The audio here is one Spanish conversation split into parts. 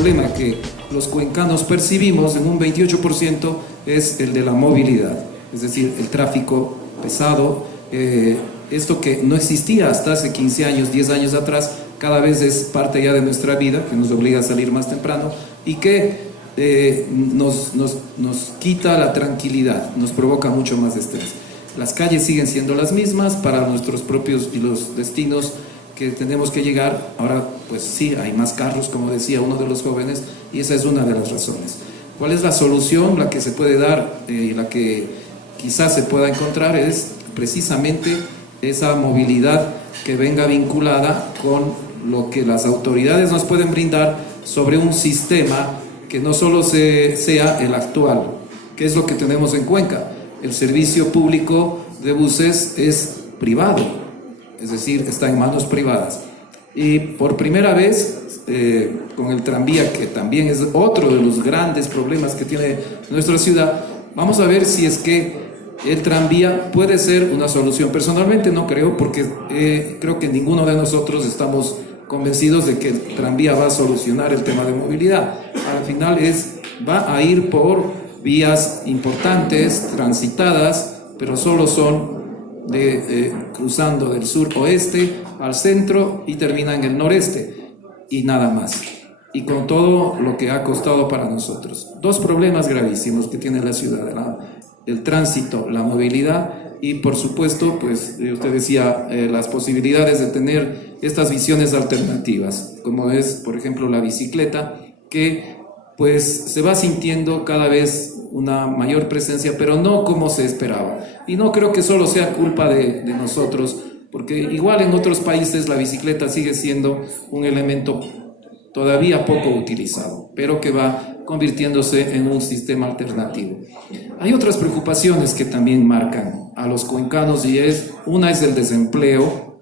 problema que los cuencanos percibimos en un 28% es el de la movilidad, es decir, el tráfico pesado, esto que no existía hasta hace 15 años, 10 años atrás, cada vez es parte ya de nuestra vida, que nos obliga a salir más temprano y que nos quita la tranquilidad, nos provoca mucho más estrés. Las calles siguen siendo las mismas para nuestros propios y los destinos que tenemos que llegar. Ahora pues sí, hay más carros, como decía uno de los jóvenes, y esa es una de las razones. ¿Cuál es la solución? La que se puede dar y la que quizás se pueda encontrar es precisamente esa movilidad que venga vinculada con lo que las autoridades nos pueden brindar sobre un sistema que no solo sea el actual, que es lo que tenemos en Cuenca. El servicio público de buses es privado, es decir, está en manos privadas. Y por primera vez, con el tranvía, que también es otro de los grandes problemas que tiene nuestra ciudad, vamos a ver si es que el tranvía puede ser una solución. Personalmente no creo, porque creo que ninguno de nosotros estamos convencidos de que el tranvía va a solucionar el tema de movilidad. Al final va a ir por vías importantes, transitadas, pero solo son cruzando del sur-oeste al centro y termina en el noreste, y nada más. Y con todo lo que ha costado para nosotros. Dos problemas gravísimos que tiene la ciudad, el tránsito, la movilidad y por supuesto, pues usted decía, las posibilidades de tener estas visiones alternativas, como es, por ejemplo, la bicicleta, que pues se va sintiendo cada vez una mayor presencia, pero no como se esperaba. Y no creo que solo sea culpa de nosotros, porque igual en otros países la bicicleta sigue siendo un elemento todavía poco utilizado, pero que va convirtiéndose en un sistema alternativo. Hay otras preocupaciones que también marcan a los cuencanos y una es el desempleo,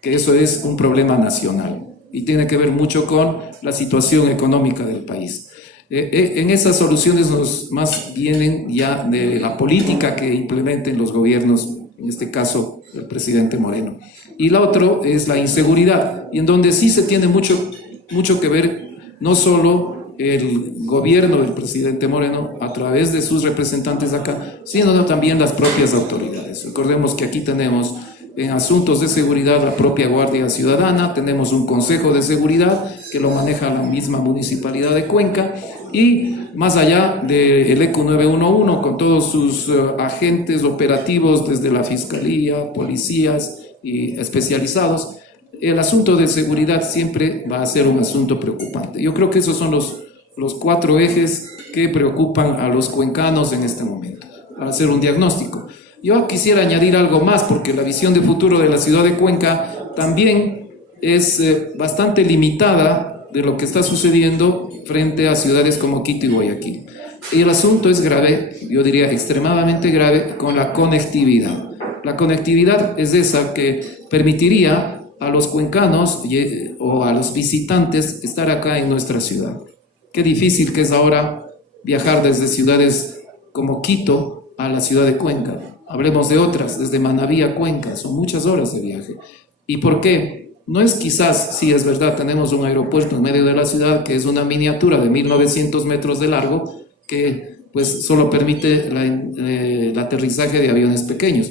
que eso es un problema nacional y tiene que ver mucho con la situación económica del país. En esas soluciones más vienen ya de la política que implementen los gobiernos, en este caso el presidente Moreno. Y la otra es la inseguridad, y en donde sí se tiene mucho que ver, no solo el gobierno del presidente Moreno a través de sus representantes acá, sino también las propias autoridades. Recordemos que aquí tenemos en asuntos de seguridad la propia Guardia Ciudadana, tenemos un Consejo de Seguridad que lo maneja la misma Municipalidad de Cuenca, y más allá del ECU 911 con todos sus agentes operativos desde la Fiscalía, policías y especializados, el asunto de seguridad siempre va a ser un asunto preocupante. Yo creo que esos son los cuatro ejes que preocupan a los cuencanos en este momento, para hacer un diagnóstico. Yo quisiera añadir algo más, porque la visión de futuro de la ciudad de Cuenca también es bastante limitada de lo que está sucediendo frente a ciudades como Quito y Guayaquil. Y el asunto es grave, yo diría extremadamente grave, con la conectividad. La conectividad es esa que permitiría a los cuencanos o a los visitantes estar acá en nuestra ciudad. Qué difícil que es ahora viajar desde ciudades como Quito a la ciudad de Cuenca. Hablemos de otras, desde Manabí a Cuenca, son muchas horas de viaje. ¿Y por qué? No es quizás, sí es verdad, tenemos un aeropuerto en medio de la ciudad que es una miniatura de 1900 metros de largo que pues solo permite el aterrizaje de aviones pequeños.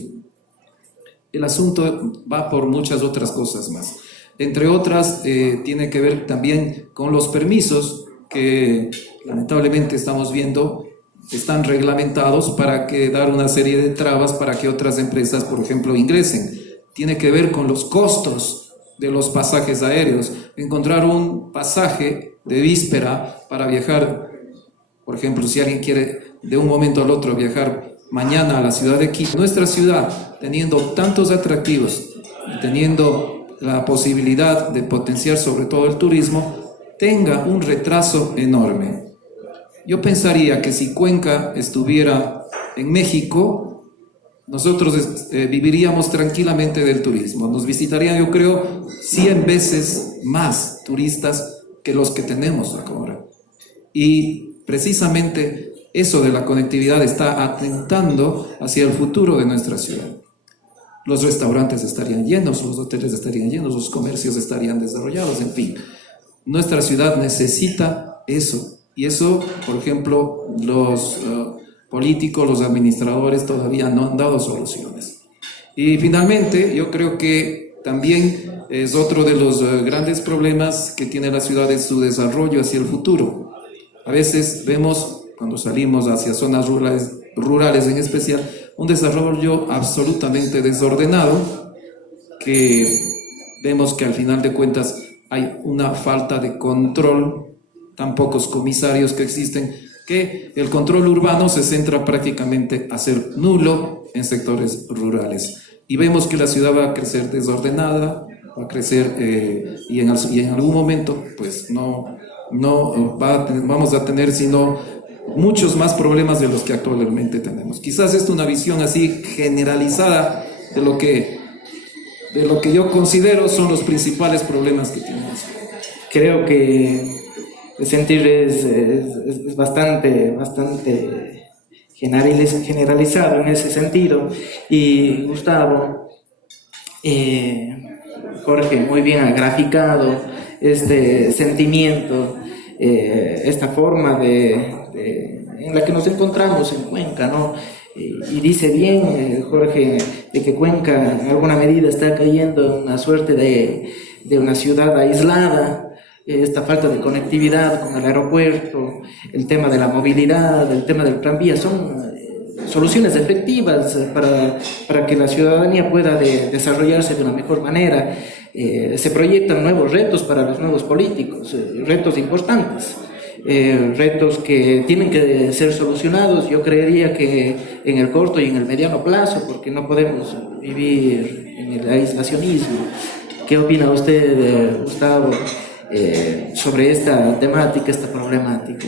El asunto va por muchas otras cosas más. Entre otras, tiene que ver también con los permisos que lamentablemente estamos viendo están reglamentados para dar una serie de trabas para que otras empresas, por ejemplo, ingresen. Tiene que ver con los costos de los pasajes aéreos. Encontrar un pasaje de víspera para viajar, por ejemplo, si alguien quiere de un momento al otro viajar mañana a la ciudad de Quito, nuestra ciudad, teniendo tantos atractivos y teniendo la posibilidad de potenciar sobre todo el turismo, tenga un retraso enorme. Yo pensaría que si Cuenca estuviera en México, nosotros viviríamos tranquilamente del turismo. Nos visitarían, yo creo, 100 veces más turistas que los que tenemos ahora. Y precisamente eso de la conectividad está atentando hacia el futuro de nuestra ciudad. Los restaurantes estarían llenos, los hoteles estarían llenos, los comercios estarían desarrollados, en fin. Nuestra ciudad necesita eso. Y eso, por ejemplo, los políticos, los administradores todavía no han dado soluciones. Y finalmente, yo creo que también es otro de los grandes problemas que tiene la ciudad, es su desarrollo hacia el futuro. A veces vemos, cuando salimos hacia zonas rurales en especial, un desarrollo absolutamente desordenado, que vemos que al final de cuentas hay una falta de control, tan pocos comisarios que existen, que el control urbano se centra prácticamente a ser nulo en sectores rurales. Y vemos que la ciudad va a crecer desordenada, va a crecer y en algún momento pues vamos a tener sino muchos más problemas de los que actualmente tenemos. Quizás esto es una visión así generalizada de lo que yo considero son los principales problemas que tenemos. Creo que el sentir es bastante generalizado en ese sentido. Y Gustavo, Jorge, muy bien ha graficado este sentimiento, esta forma en la que nos encontramos en Cuenca, ¿no? Y dice bien, Jorge, de que Cuenca en alguna medida está cayendo en una suerte de una ciudad aislada. Esta falta de conectividad con el aeropuerto, el tema de la movilidad, el tema del tranvía, son soluciones efectivas para que la ciudadanía pueda desarrollarse de una mejor manera. Se proyectan nuevos retos para los nuevos políticos, retos importantes, retos que tienen que ser solucionados, yo creería que en el corto y en el mediano plazo, porque no podemos vivir en el aislacionismo. ¿Qué opina usted, Gustavo, sobre esta temática, esta problemática?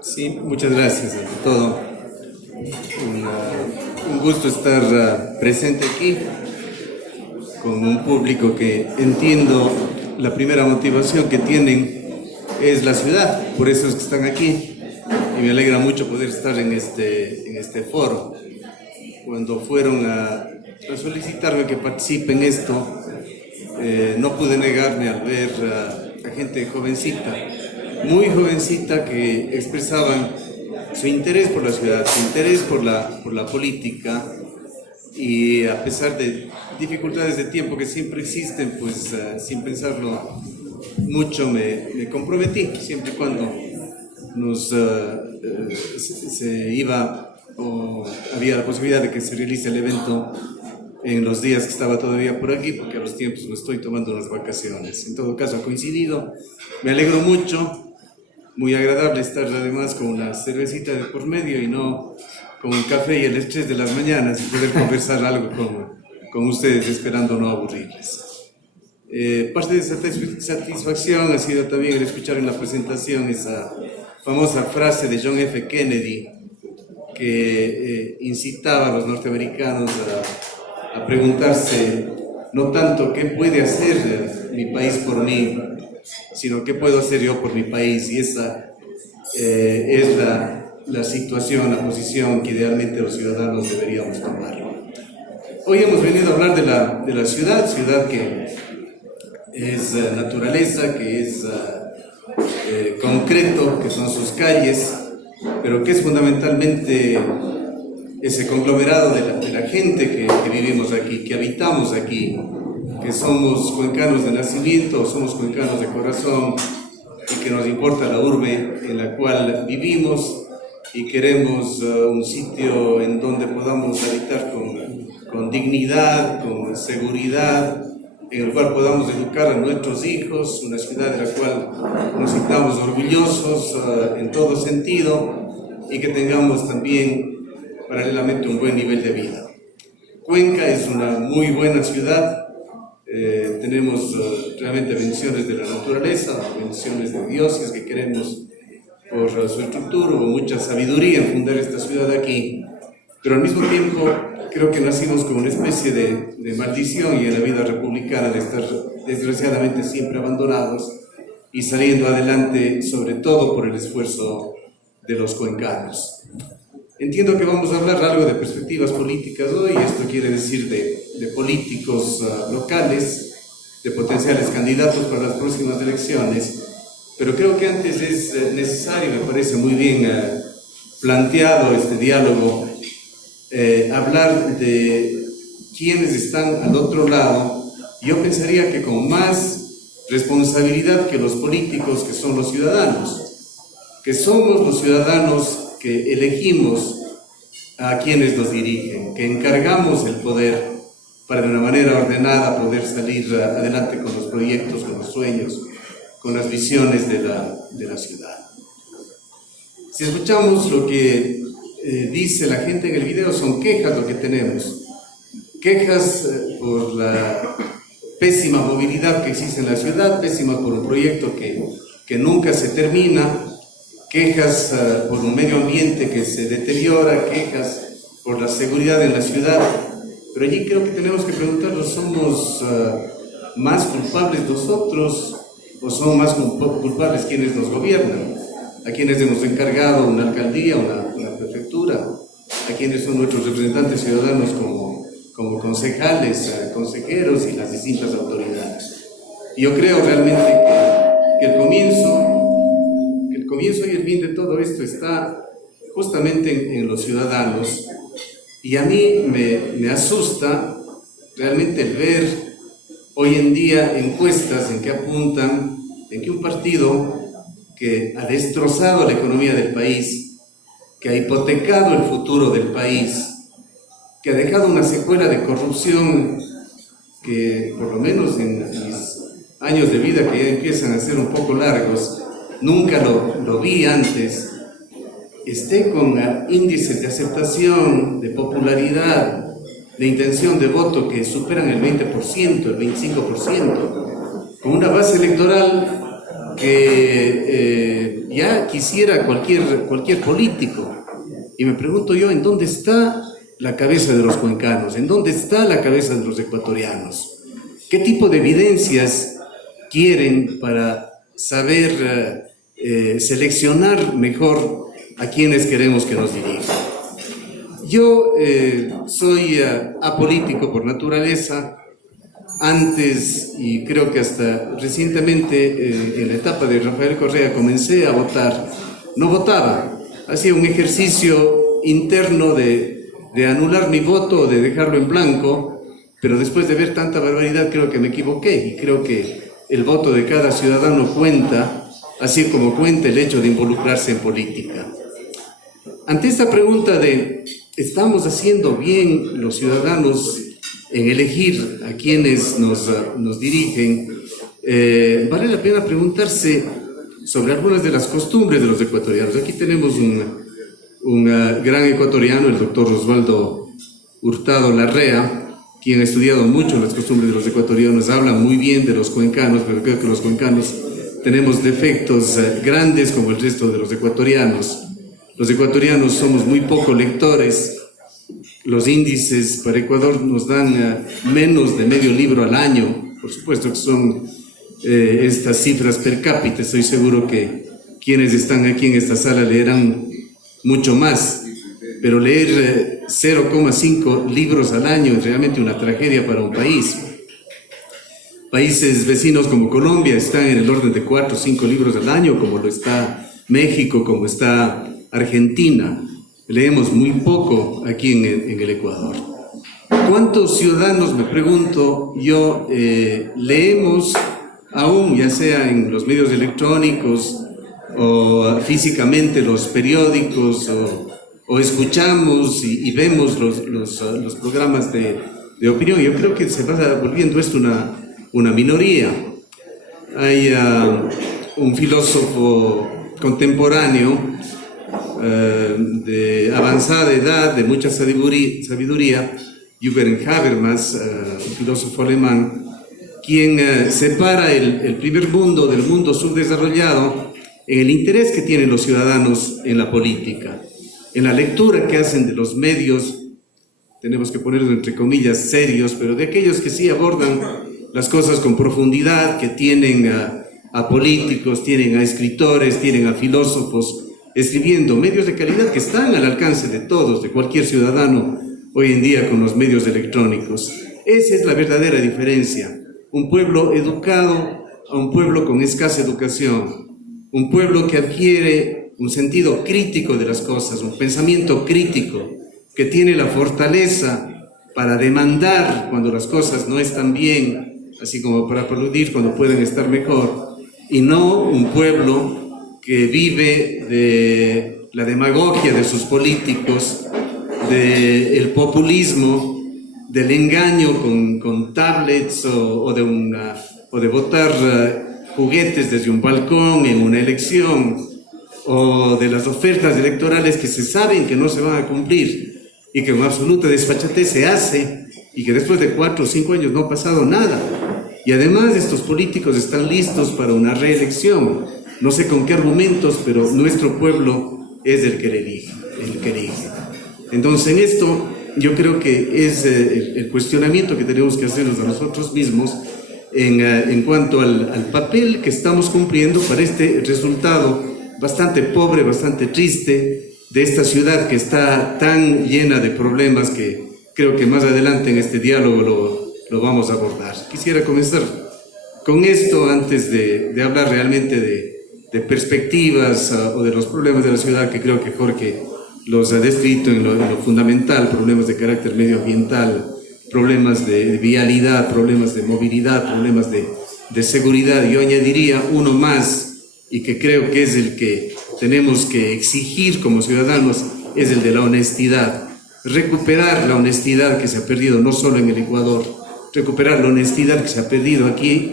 Sí, muchas gracias ante todo. Un gusto estar presente aquí con un público que entiendo la primera motivación que tienen es la ciudad, por eso es que están aquí y me alegra mucho poder estar en este foro. Cuando fueron a solicitarme que participe en esto, no pude negarme al ver a gente jovencita, muy jovencita, que expresaban su interés por la ciudad, su interés por la política, y a pesar de dificultades de tiempo que siempre existen, pues sin pensarlo mucho me comprometí, siempre y cuando se iba o había la posibilidad de que se realice el evento en los días que estaba todavía por aquí, porque a los tiempos me estoy tomando unas vacaciones. En todo caso ha coincidido, me alegro mucho, muy agradable estar además con una cervecita de por medio y no con el café y el estrés de las mañanas, y poder conversar algo con ustedes, esperando no aburrirles. Parte de esa satisfacción ha sido también el escuchar en la presentación esa famosa frase de John F. Kennedy, que incitaba a los norteamericanos a preguntarse no tanto qué puede hacer mi país por mí, sino qué puedo hacer yo por mi país. Y esa es la situación, la posición que idealmente los ciudadanos deberíamos tomar. Hoy hemos venido a hablar de la ciudad que es naturaleza, que es concreto, que son sus calles, pero que es fundamentalmente ese conglomerado de la gente que vivimos aquí, que habitamos aquí, que somos cuencanos de nacimiento, somos cuencanos de corazón, y que nos importa la urbe en la cual vivimos, y queremos un sitio en donde podamos habitar con dignidad, con seguridad, en el cual podamos educar a nuestros hijos, una ciudad de la cual nos sintamos orgullosos en todo sentido, y que tengamos también paralelamente un buen nivel de vida. Cuenca es una muy buena ciudad, tenemos realmente bendiciones de la naturaleza, bendiciones de dioses que queremos por su estructura, hubo mucha sabiduría en fundar esta ciudad aquí, pero al mismo tiempo creo que nacimos con una especie de maldición, y en la vida republicana de estar desgraciadamente siempre abandonados y saliendo adelante, sobre todo por el esfuerzo de los cuencanos. Entiendo que vamos a hablar algo de perspectivas políticas hoy. Esto quiere decir de políticos locales, de potenciales candidatos para las próximas elecciones, pero creo que antes es necesario, me parece muy bien planteado este diálogo, hablar de quienes están al otro lado. Yo pensaría que con más responsabilidad que los políticos, que son los ciudadanos, que somos los ciudadanos que elegimos a quienes nos dirigen, que encargamos el poder para de una manera ordenada poder salir adelante con los proyectos, con los sueños, con las visiones de la ciudad. Si escuchamos lo que dice la gente en el video, son quejas lo que tenemos. Quejas por la pésima movilidad que existe en la ciudad, pésima por un proyecto que nunca se termina, quejas por un medio ambiente que se deteriora, quejas por la seguridad en la ciudad. Pero allí creo que tenemos que preguntarnos, ¿somos más culpables nosotros o son más culpables quienes nos gobiernan? ¿A quienes hemos encargado una alcaldía, una prefectura? ¿A quienes son nuestros representantes ciudadanos como concejales, consejeros y las distintas autoridades? Y yo creo realmente que el comienzo y el fin de todo esto está justamente en los ciudadanos. Y a mí me asusta realmente el ver hoy en día encuestas en que apuntan en que un partido que ha destrozado la economía del país, que ha hipotecado el futuro del país, que ha dejado una secuela de corrupción que por lo menos en mis años de vida, que ya empiezan a ser un poco largos, nunca lo vi antes, esté con índices de aceptación, de popularidad, de intención de voto que superan el 20%, el 25%, con una base electoral que ya quisiera cualquier político. Y me pregunto yo, ¿en dónde está la cabeza de los cuencanos? ¿En dónde está la cabeza de los ecuatorianos? ¿Qué tipo de evidencias quieren para saber seleccionar mejor a quienes queremos que nos dirijan? Yo soy apolítico por naturaleza. Antes, y creo que hasta recientemente, en la etapa de Rafael Correa, comencé a votar. No votaba, hacía un ejercicio interno de anular mi voto o de dejarlo en blanco, pero después de ver tanta barbaridad creo que me equivoqué, y creo que el voto de cada ciudadano cuenta, así como cuenta el hecho de involucrarse en política. Ante esta pregunta de ¿estamos haciendo bien los ciudadanos en elegir a quienes nos dirigen? Vale la pena preguntarse sobre algunas de las costumbres de los ecuatorianos. Aquí tenemos un gran ecuatoriano, el doctor Osvaldo Hurtado Larrea, quien ha estudiado mucho las costumbres de los ecuatorianos, habla muy bien de los cuencanos, pero creo que los cuencanos tenemos defectos grandes como el resto de los ecuatorianos. Los ecuatorianos somos muy poco lectores. Los índices para Ecuador nos dan menos de medio libro al año. Por supuesto que son estas cifras per cápita. Estoy seguro que quienes están aquí en esta sala leerán mucho más. Pero leer 0,5 libros al año es realmente una tragedia para un país. Países vecinos como Colombia están en el orden de 4 o 5 libros al año, como lo está México, como está Argentina. Leemos muy poco aquí en el Ecuador. ¿Cuántos ciudadanos, me pregunto yo, leemos aún, ya sea en los medios electrónicos o físicamente los periódicos, o escuchamos y vemos los programas de opinión? Yo creo que se va volviendo esto una minoría. Hay un filósofo contemporáneo de avanzada edad, de mucha sabiduría, Jürgen Habermas, un filósofo alemán, quien separa el primer mundo del mundo subdesarrollado en el interés que tienen los ciudadanos en la política, en la lectura que hacen de los medios, tenemos que ponerlo entre comillas, serios, pero de aquellos que sí abordan las cosas con profundidad, que tienen a políticos, tienen a escritores, tienen a filósofos, escribiendo, medios de calidad que están al alcance de todos, de cualquier ciudadano hoy en día con los medios electrónicos. Esa es la verdadera diferencia. Un pueblo educado a un pueblo con escasa educación. un pueblo que adquiere un sentido crítico de las cosas, un pensamiento crítico, que tiene la fortaleza para demandar cuando las cosas no están bien, así como para aplaudir cuando pueden estar mejor, y no un pueblo que vive de la demagogia de sus políticos, del populismo, del engaño con tablets o de botar juguetes desde un balcón en una elección, o de las ofertas electorales que se saben que no se van a cumplir y que con absoluta desfachatez se hace y que después de 4 o 5 años no ha pasado nada. Y además estos políticos están listos para una reelección. No sé con qué argumentos, pero nuestro pueblo es el que elige. Entonces en esto yo creo que es el cuestionamiento que tenemos que hacernos a nosotros mismos en cuanto al papel que estamos cumpliendo para este resultado bastante pobre, bastante triste de esta ciudad que está tan llena de problemas que creo que más adelante en este diálogo lo vamos a abordar. Quisiera comenzar con esto antes de hablar realmente de perspectivas o de los problemas de la ciudad, que creo que Jorge los ha descrito en lo fundamental: problemas de carácter medioambiental, problemas de vialidad, problemas de movilidad, problemas de seguridad. Yo añadiría uno más, y que creo que es el que tenemos que exigir como ciudadanos, es el de la honestidad. Recuperar la honestidad que se ha perdido no solo en el Ecuador, recuperar la honestidad que se ha perdido aquí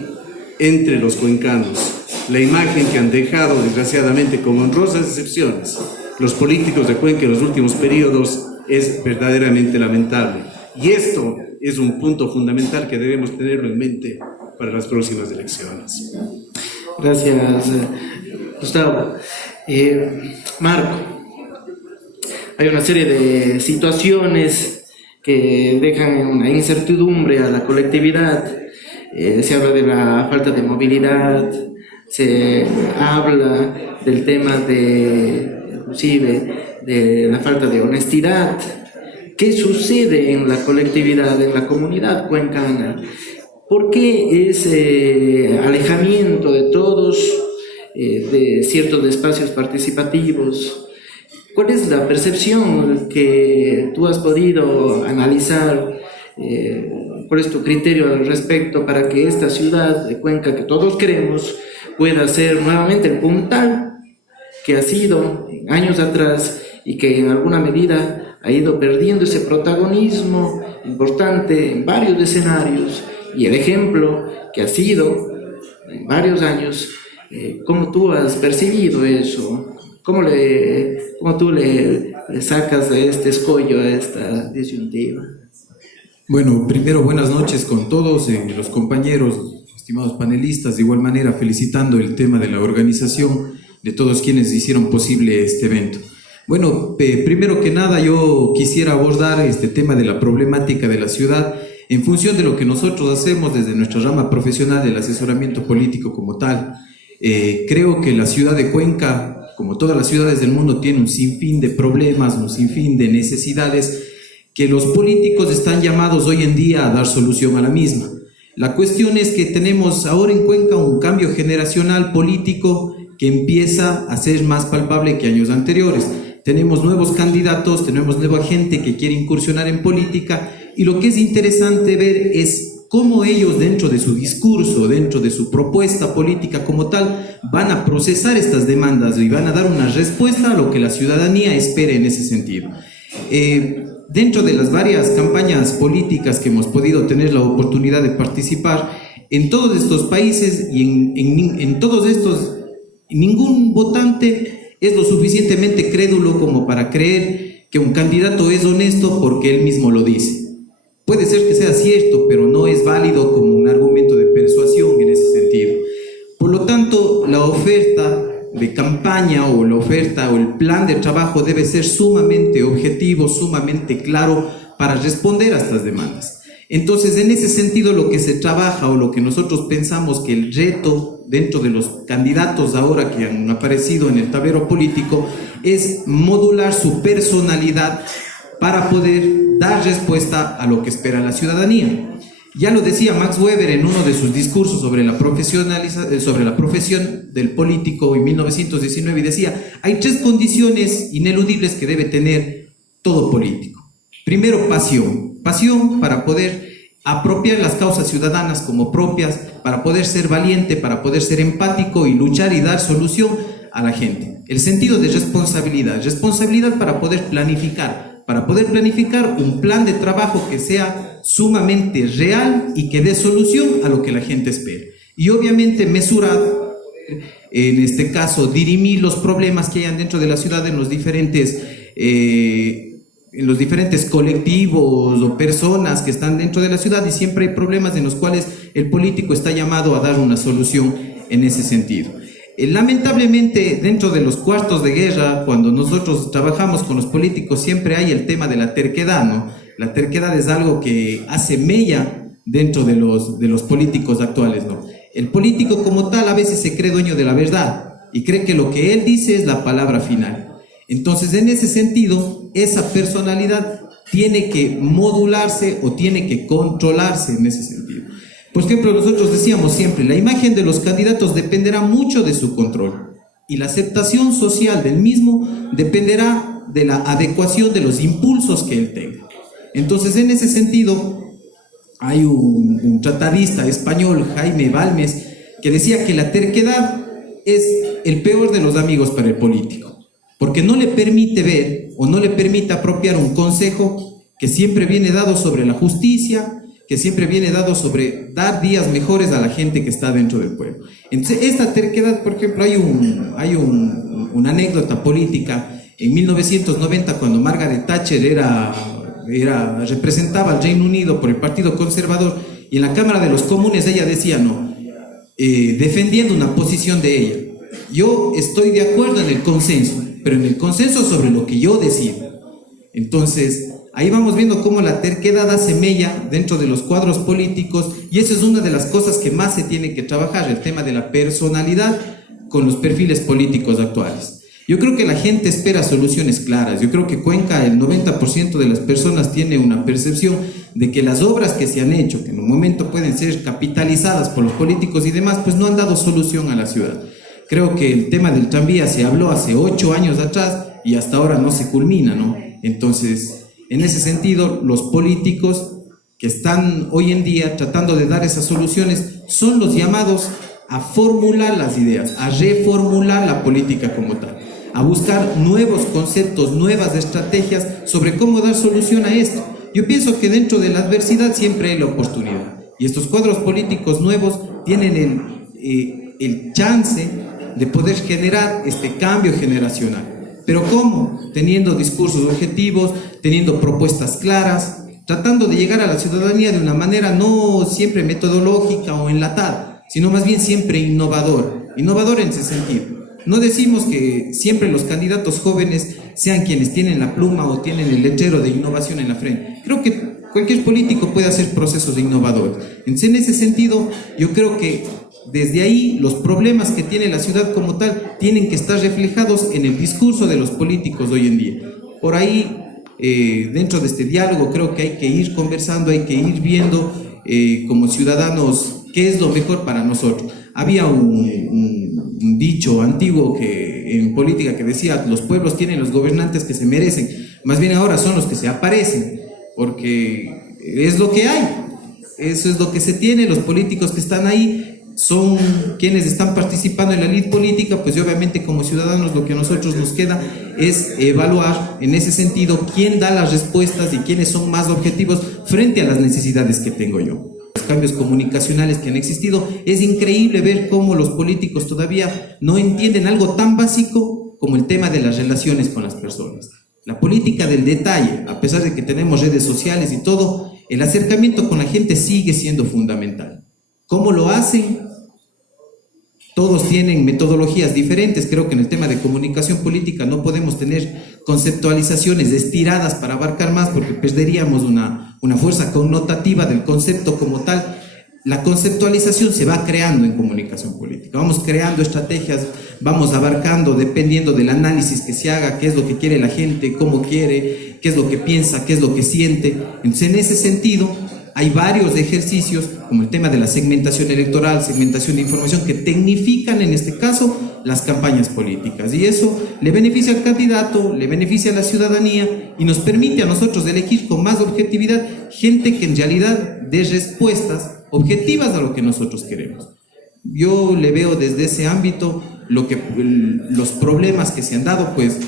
entre los cuencanos. La imagen que han dejado, desgraciadamente, con honrosas excepciones, los políticos de Cuenca en los últimos periodos es verdaderamente lamentable. Y esto es un punto fundamental que debemos tenerlo en mente para las próximas elecciones. Gracias, Gustavo. Marco, hay una serie de situaciones que dejan una incertidumbre a la colectividad. Se habla de la falta de movilidad, se habla del tema inclusive de la falta de honestidad. ¿Qué sucede en la colectividad, en la comunidad cuencana? ¿Por qué ese alejamiento de todos, de ciertos espacios participativos? ¿Cuál es la percepción que tú has podido analizar? ¿Cuál es tu criterio al respecto para que esta ciudad de Cuenca, que todos queremos, pueda ser nuevamente el puntal que ha sido años atrás y que en alguna medida ha ido perdiendo ese protagonismo importante en varios escenarios? Y el ejemplo que ha sido en varios años, ¿cómo tú has percibido eso? ¿Cómo tú le sacas de este escollo a esta disyuntiva? Bueno, primero buenas noches con todos, los compañeros, estimados panelistas, de igual manera felicitando el tema de la organización de todos quienes hicieron posible este evento. Bueno, primero que nada yo quisiera abordar este tema de la problemática de la ciudad en función de lo que nosotros hacemos desde nuestra rama profesional del asesoramiento político como tal. Creo que la ciudad de Cuenca, como todas las ciudades del mundo, tiene un sinfín de problemas, un sinfín de necesidades que los políticos están llamados hoy en día a dar solución a la misma. La cuestión es que tenemos ahora en Cuenca un cambio generacional político que empieza a ser más palpable que años anteriores. Tenemos nuevos candidatos, tenemos nueva gente que quiere incursionar en política, y lo que es interesante ver es cómo ellos, dentro de su discurso, dentro de su propuesta política como tal, van a procesar estas demandas y van a dar una respuesta a lo que la ciudadanía espera en ese sentido. Dentro de las varias campañas políticas que hemos podido tener la oportunidad de participar, en todos estos países y en todos estos, ningún votante es lo suficientemente crédulo como para creer que un candidato es honesto porque él mismo lo dice. Puede ser que sea cierto, pero no es válido como un argumento de persuasión en ese sentido. Por lo tanto, la oferta de campaña o la oferta o el plan de trabajo debe ser sumamente objetivo, sumamente claro para responder a estas demandas. Entonces, en ese sentido, lo que se trabaja o lo que nosotros pensamos que el reto dentro de los candidatos ahora que han aparecido en el tablero político es modular su personalidad para poder dar respuesta a lo que espera la ciudadanía. Ya lo decía Max Weber en uno de sus discursos sobre la profesión del político en 1919, y decía, hay 3 condiciones ineludibles que debe tener todo político. Primero, pasión. Pasión para poder apropiar las causas ciudadanas como propias, para poder ser valiente, para poder ser empático y luchar y dar solución a la gente. El sentido de responsabilidad. Responsabilidad para poder planificar un plan de trabajo que sea sumamente real y que dé solución a lo que la gente espera. Y obviamente mesurar, en este caso, dirimir los problemas que hayan dentro de la ciudad en los diferentes colectivos o personas que están dentro de la ciudad, y siempre hay problemas en los cuales el político está llamado a dar una solución en ese sentido. Lamentablemente, dentro de los cuartos de guerra, cuando nosotros trabajamos con los políticos, siempre hay el tema de la terquedad, ¿no? La terquedad es algo que hace mella dentro de los políticos actuales, ¿no? El político como tal a veces se cree dueño de la verdad y cree que lo que él dice es la palabra final. Entonces, en ese sentido, esa personalidad tiene que modularse o tiene que controlarse en ese sentido. Por ejemplo, nosotros decíamos siempre, la imagen de los candidatos dependerá mucho de su control, y la aceptación social del mismo dependerá de la adecuación de los impulsos que él tenga. Entonces, en ese sentido, hay un tratadista español, Jaime Balmes, que decía que la terquedad es el peor de los amigos para el político, porque no le permite ver o no le permite apropiar un consejo que siempre viene dado sobre la justicia, que siempre viene dado sobre dar días mejores a la gente que está dentro del pueblo. Entonces, esta terquedad, por ejemplo, hay una anécdota política en 1990, cuando Margaret Thatcher representaba al Reino Unido por el Partido Conservador, y en la Cámara de los Comunes ella decía, defendiendo una posición de ella, yo estoy de acuerdo en el consenso, pero en el consenso sobre lo que yo decido. Entonces, ahí vamos viendo cómo la terquedad hace mella dentro de los cuadros políticos, y eso es una de las cosas que más se tiene que trabajar, el tema de la personalidad con los perfiles políticos actuales. Yo creo que la gente espera soluciones claras. Yo creo que Cuenca, el 90% de las personas tiene una percepción de que las obras que se han hecho, que en un momento pueden ser capitalizadas por los políticos y demás, pues no han dado solución a la ciudad. Creo que el tema del tranvía se habló hace 8 años atrás y hasta ahora no se culmina, ¿no? Entonces, en ese sentido, los políticos que están hoy en día tratando de dar esas soluciones son los llamados a formular las ideas, a reformular la política como tal, a buscar nuevos conceptos, nuevas estrategias sobre cómo dar solución a esto. Yo pienso que dentro de la adversidad siempre hay la oportunidad, y estos cuadros políticos nuevos tienen el chance de poder generar este cambio generacional. ¿Pero cómo? Teniendo discursos objetivos, teniendo propuestas claras, tratando de llegar a la ciudadanía de una manera no siempre metodológica o enlatada, sino más bien siempre innovador en ese sentido. No decimos que siempre los candidatos jóvenes sean quienes tienen la pluma o tienen el letrero de innovación en la frente. Creo que cualquier político puede hacer procesos innovadores. Entonces, en ese sentido, yo creo que desde ahí los problemas que tiene la ciudad como tal tienen que estar reflejados en el discurso de los políticos hoy en día. Por ahí, dentro de este diálogo, creo que hay que ir conversando, hay que ir viendo como ciudadanos qué es lo mejor para nosotros. Había un dicho antiguo en política que decía: los pueblos tienen los gobernantes que se merecen. Más bien ahora son los que se aparecen, porque es lo que hay, eso es lo que se tiene. Los políticos que están ahí son quienes están participando en la lid política, pues obviamente como ciudadanos lo que a nosotros nos queda es evaluar en ese sentido quién da las respuestas y quiénes son más objetivos frente a las necesidades que tengo yo. Los cambios comunicacionales que han existido, es increíble ver cómo los políticos todavía no entienden algo tan básico como el tema de las relaciones con las personas. La política del detalle, a pesar de que tenemos redes sociales y todo, el acercamiento con la gente sigue siendo fundamental. ¿Cómo lo hacen? Todos tienen metodologías diferentes. Creo que en el tema de comunicación política no podemos tener conceptualizaciones estiradas para abarcar más, porque perderíamos una fuerza connotativa del concepto como tal. La conceptualización se va creando en comunicación política. Vamos creando estrategias, vamos abarcando dependiendo del análisis que se haga, qué es lo que quiere la gente, cómo quiere, qué es lo que piensa, qué es lo que siente. Entonces, en ese sentido, hay varios ejercicios, como el tema de la segmentación electoral, segmentación de información, que tecnifican en este caso las campañas políticas, y eso le beneficia al candidato, le beneficia a la ciudadanía y nos permite a nosotros elegir con más objetividad gente que en realidad dé respuestas objetivas a lo que nosotros queremos. Yo le veo desde ese ámbito los problemas que se han dado, pues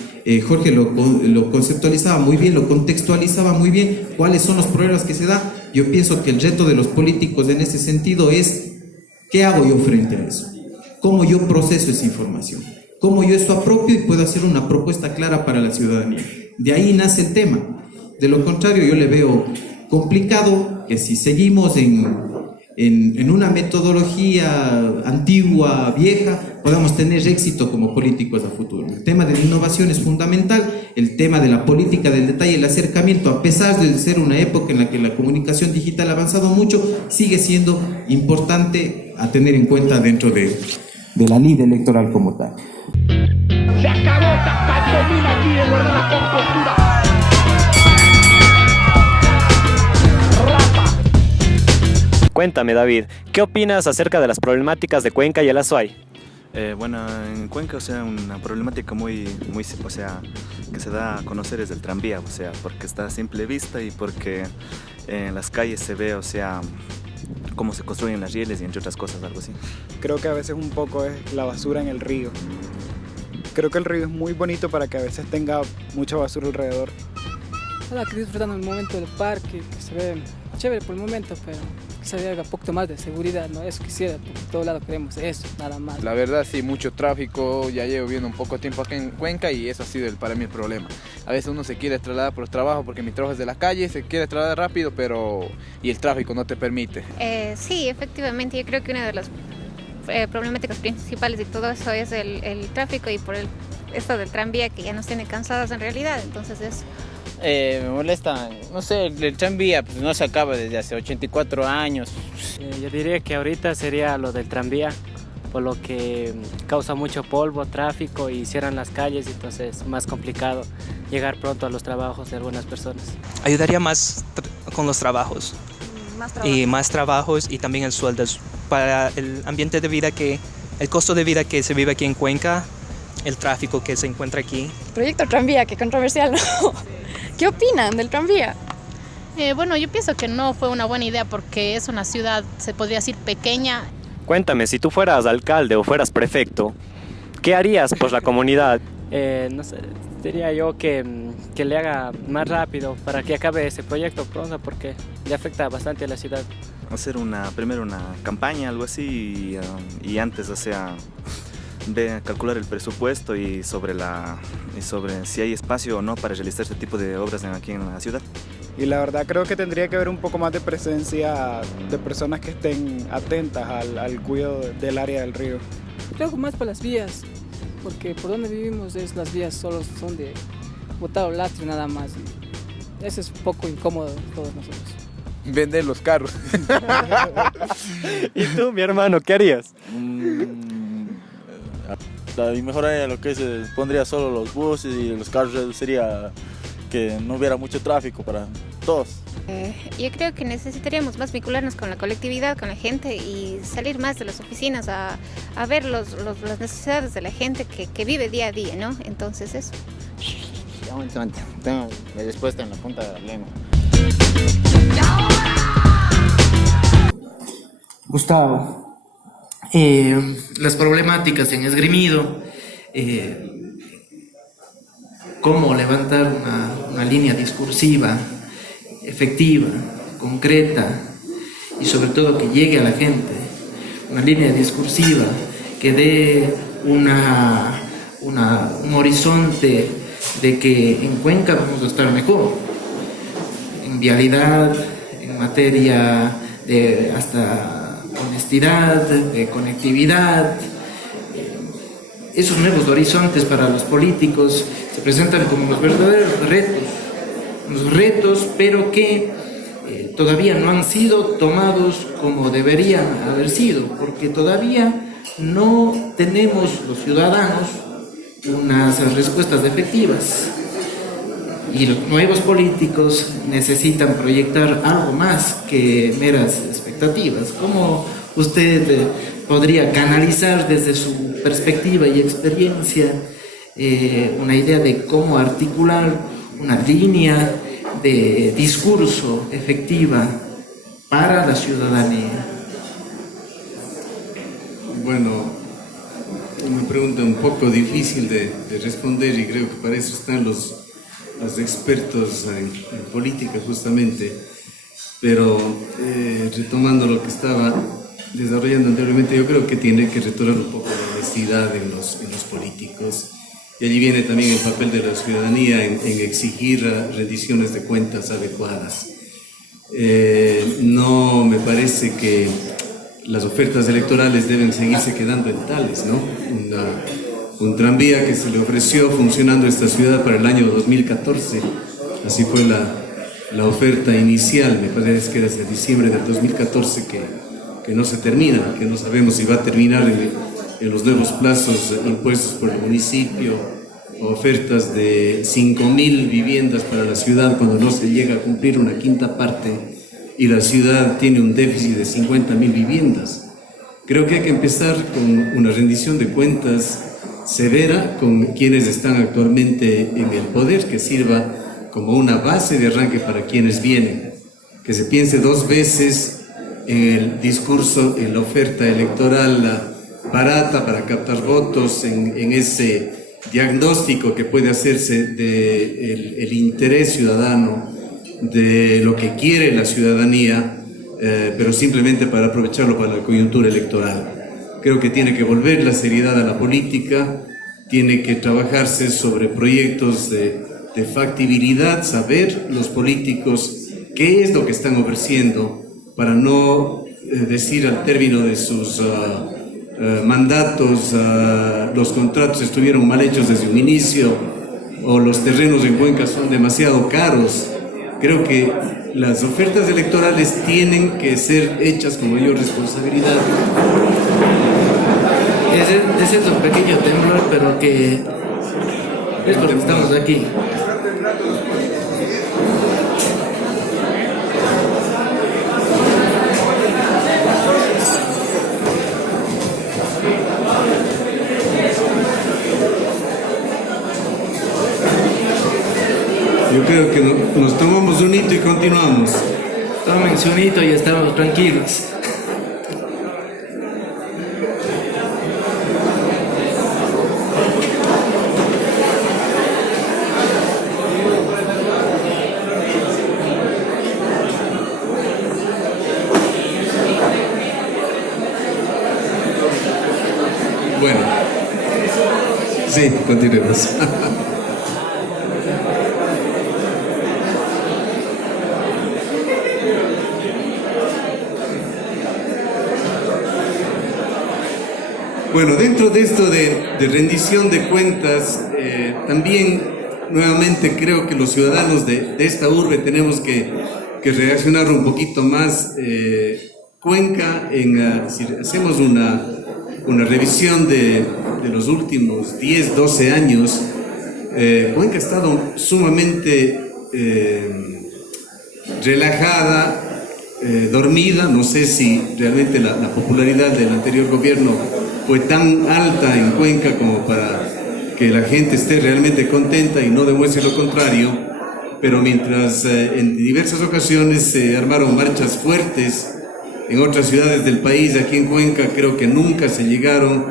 Jorge lo conceptualizaba muy bien, lo contextualizaba muy bien, cuáles son los problemas que se dan. Yo pienso que el reto de los políticos en ese sentido es, ¿qué hago yo frente a eso? ¿Cómo yo proceso esa información? ¿Cómo yo eso apropio y puedo hacer una propuesta clara para la ciudadanía? De ahí nace el tema. De lo contrario, yo le veo complicado que si seguimos en una metodología antigua, vieja, podamos tener éxito como políticos a futuro. El tema de la innovación es fundamental, el tema de la política del detalle, el acercamiento, a pesar de ser una época en la que la comunicación digital ha avanzado mucho, sigue siendo importante a tener en cuenta dentro de la ley electoral como tal. Se acabó, domina aquí en la compostura. Cuéntame, David, ¿qué opinas acerca de las problemáticas de Cuenca y el Azuay? Bueno, en Cuenca, o sea, una problemática muy, o sea, que se da a conocer es el tranvía, o sea, porque está a simple vista y porque en las calles se ve, o sea, cómo se construyen las rieles y entre otras cosas, algo así. Creo que a veces un poco es la basura en el río. Creo que el río es muy bonito para que a veces tenga mucha basura alrededor. Ahora que disfrutando el momento del parque, que se ve chévere por el momento, pero que se vea un poquito más de seguridad, ¿no? Eso quisiera, porque por todos lados queremos eso, nada más. La verdad sí, mucho tráfico, ya llevo viviendo un poco tiempo aquí en Cuenca y eso ha sido para mí el problema. A veces uno se quiere trasladar por los trabajos porque mi trabajo es de la calle, se quiere trasladar rápido, y el tráfico no te permite. Sí, efectivamente, yo creo que una de las problemáticas principales de todo eso es el tráfico y por esto del tranvía que ya nos tiene cansados en realidad, entonces es... Me molesta, no sé, el tranvía pues no se acaba desde hace 84 años. Yo diría que ahorita sería lo del tranvía, por lo que causa mucho polvo, tráfico y cierran las calles, entonces es más complicado llegar pronto a los trabajos de algunas personas. Ayudaría más con los trabajos. Más trabajos y también el sueldo para el ambiente de vida el costo de vida que se vive aquí en Cuenca, el tráfico que se encuentra aquí. Proyecto tranvía, qué controversial, ¿no? ¿Qué opinan del tranvía? Bueno, yo pienso que no fue una buena idea porque es una ciudad, se podría decir, pequeña. Cuéntame, si tú fueras alcalde o fueras prefecto, ¿qué harías por la comunidad? No sé, diría yo que le haga más rápido para que acabe ese proyecto pronto porque le afecta bastante a la ciudad. Hacer primero una campaña, algo así, y antes, o sea, calcular el presupuesto y sobre si hay espacio o no para realizar este tipo de obras aquí en la ciudad. Y la verdad creo que tendría que haber un poco más de presencia de personas que estén atentas al cuidado del área del río. Creo que más para las vías, porque por donde vivimos las vías solo son de botado lastre nada más. Eso es un poco incómodo para todos nosotros. Vender los carros. ¿Y tú, mi hermano, qué harías? Y mejoraría lo que se pondría solo los buses y los carros, sería que no hubiera mucho tráfico para todos. Yo creo que necesitaríamos más vincularnos con la colectividad, con la gente y salir más de las oficinas a ver las necesidades de la gente que vive día a día, ¿no? Entonces eso. Tengo la respuesta en la punta de la lengua. Gustavo, las problemáticas en esgrimido, cómo levantar una línea discursiva, efectiva, concreta y sobre todo que llegue a la gente, una línea discursiva que dé un horizonte de que en Cuenca vamos a estar mejor, en vialidad, en materia de hasta honestidad, de conectividad. Esos nuevos horizontes para los políticos se presentan como los verdaderos retos, pero que todavía no han sido tomados como deberían haber sido, porque todavía no tenemos los ciudadanos unas respuestas efectivas. Y los nuevos políticos necesitan proyectar algo más que meras expectativas. ¿Cómo usted podría canalizar desde su perspectiva y experiencia una idea de cómo articular una línea de discurso efectiva para la ciudadanía? Bueno, una pregunta un poco difícil de responder, y creo que para eso están los expertos en política justamente, pero retomando lo que estaba desarrollando anteriormente, yo creo que tiene que retomar un poco la honestidad en los políticos, y allí viene también el papel de la ciudadanía en exigir rendiciones de cuentas adecuadas. No me parece que las ofertas electorales deben seguirse quedando en tales, ¿no? Un tranvía que se le ofreció funcionando a esta ciudad para el año 2014, así fue la oferta inicial, me parece que era de diciembre del 2014, que no se termina, que no sabemos si va a terminar en los nuevos plazos impuestos por el municipio, ofertas de 5.000 viviendas para la ciudad cuando no se llega a cumplir una quinta parte, y la ciudad tiene un déficit de 50.000 viviendas. Creo que hay que empezar con una rendición de cuentas severa con quienes están actualmente en el poder, que sirva como una base de arranque para quienes vienen, que se piense dos veces en el discurso, en la oferta electoral barata para captar votos, en ese diagnóstico que puede hacerse del interés ciudadano, de lo que quiere la ciudadanía, pero simplemente para aprovecharlo para la coyuntura electoral. Creo que tiene que volver la seriedad a la política, tiene que trabajarse sobre proyectos de factibilidad, saber los políticos qué es lo que están ofreciendo, para no decir al término de sus mandatos los contratos estuvieron mal hechos desde un inicio, o los terrenos en Cuenca son demasiado caros. Creo que las ofertas electorales tienen que ser hechas con mayor responsabilidad. Ese es un pequeño temblor, pero que es porque estamos aquí. Yo creo que nos tomamos un hito y continuamos. Tómense un hito y estamos tranquilos. Bueno, sí, continuemos. Bueno, dentro de esto de rendición de cuentas, también nuevamente creo que los ciudadanos de esta urbe tenemos que reaccionar un poquito más. Cuenca, si hacemos una revisión de los últimos 10, 12 años, Cuenca ha estado sumamente relajada, dormida. No sé si realmente la popularidad del anterior gobierno fue tan alta en Cuenca como para que la gente esté realmente contenta y no demuestre lo contrario, pero mientras en diversas ocasiones se armaron marchas fuertes en otras ciudades del país, aquí en Cuenca creo que nunca se llegaron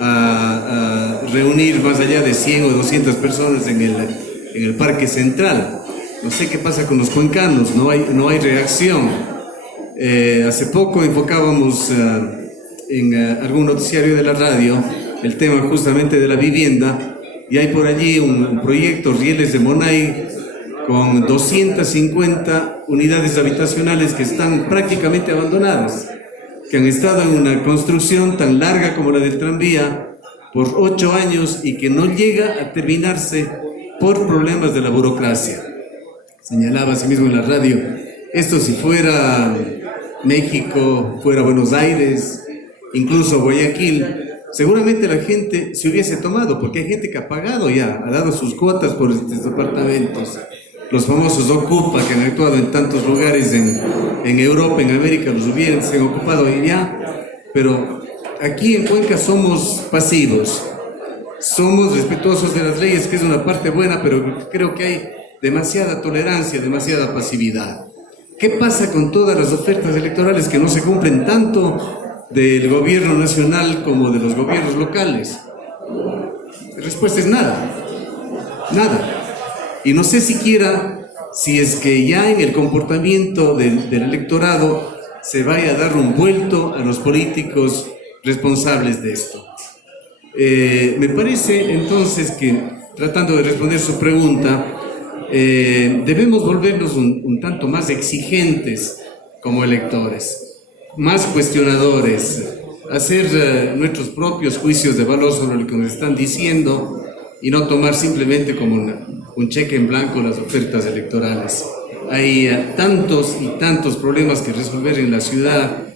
a reunir más allá de 100 o 200 personas en el Parque Central. No sé qué pasa con los cuencanos, no hay reacción. Hace poco enfocábamos en algún noticiario de la radio el tema justamente de la vivienda, y hay por allí un proyecto, Rieles de Monay, con 250 unidades habitacionales que están prácticamente abandonadas, que han estado en una construcción tan larga como la del tranvía por 8 años y que no llega a terminarse por problemas de la burocracia. Señalaba así mismo en la radio, esto si fuera México, fuera Buenos Aires, incluso Guayaquil, seguramente la gente se hubiese tomado, porque hay gente que ha pagado ya, ha dado sus cuotas por estos departamentos. los famosos Ocupa, que han actuado en tantos lugares en Europa, en América, los hubiesen ocupado allá, pero aquí en Cuenca somos pasivos, somos respetuosos de las leyes, que es una parte buena, pero creo que hay demasiada tolerancia, demasiada pasividad. ¿Qué pasa con todas las ofertas electorales que no se cumplen tanto del gobierno nacional como de los gobiernos locales? La respuesta es nada, nada. Y no sé siquiera si es que ya en el comportamiento del electorado se vaya a dar un vuelto a los políticos responsables de esto. Me parece entonces que, tratando de responder su pregunta, debemos volvernos un tanto más exigentes como electores, más cuestionadores, hacer nuestros propios juicios de valor sobre lo que nos están diciendo y no tomar simplemente como un cheque en blanco las ofertas electorales. Hay tantos y tantos problemas que resolver en la ciudad.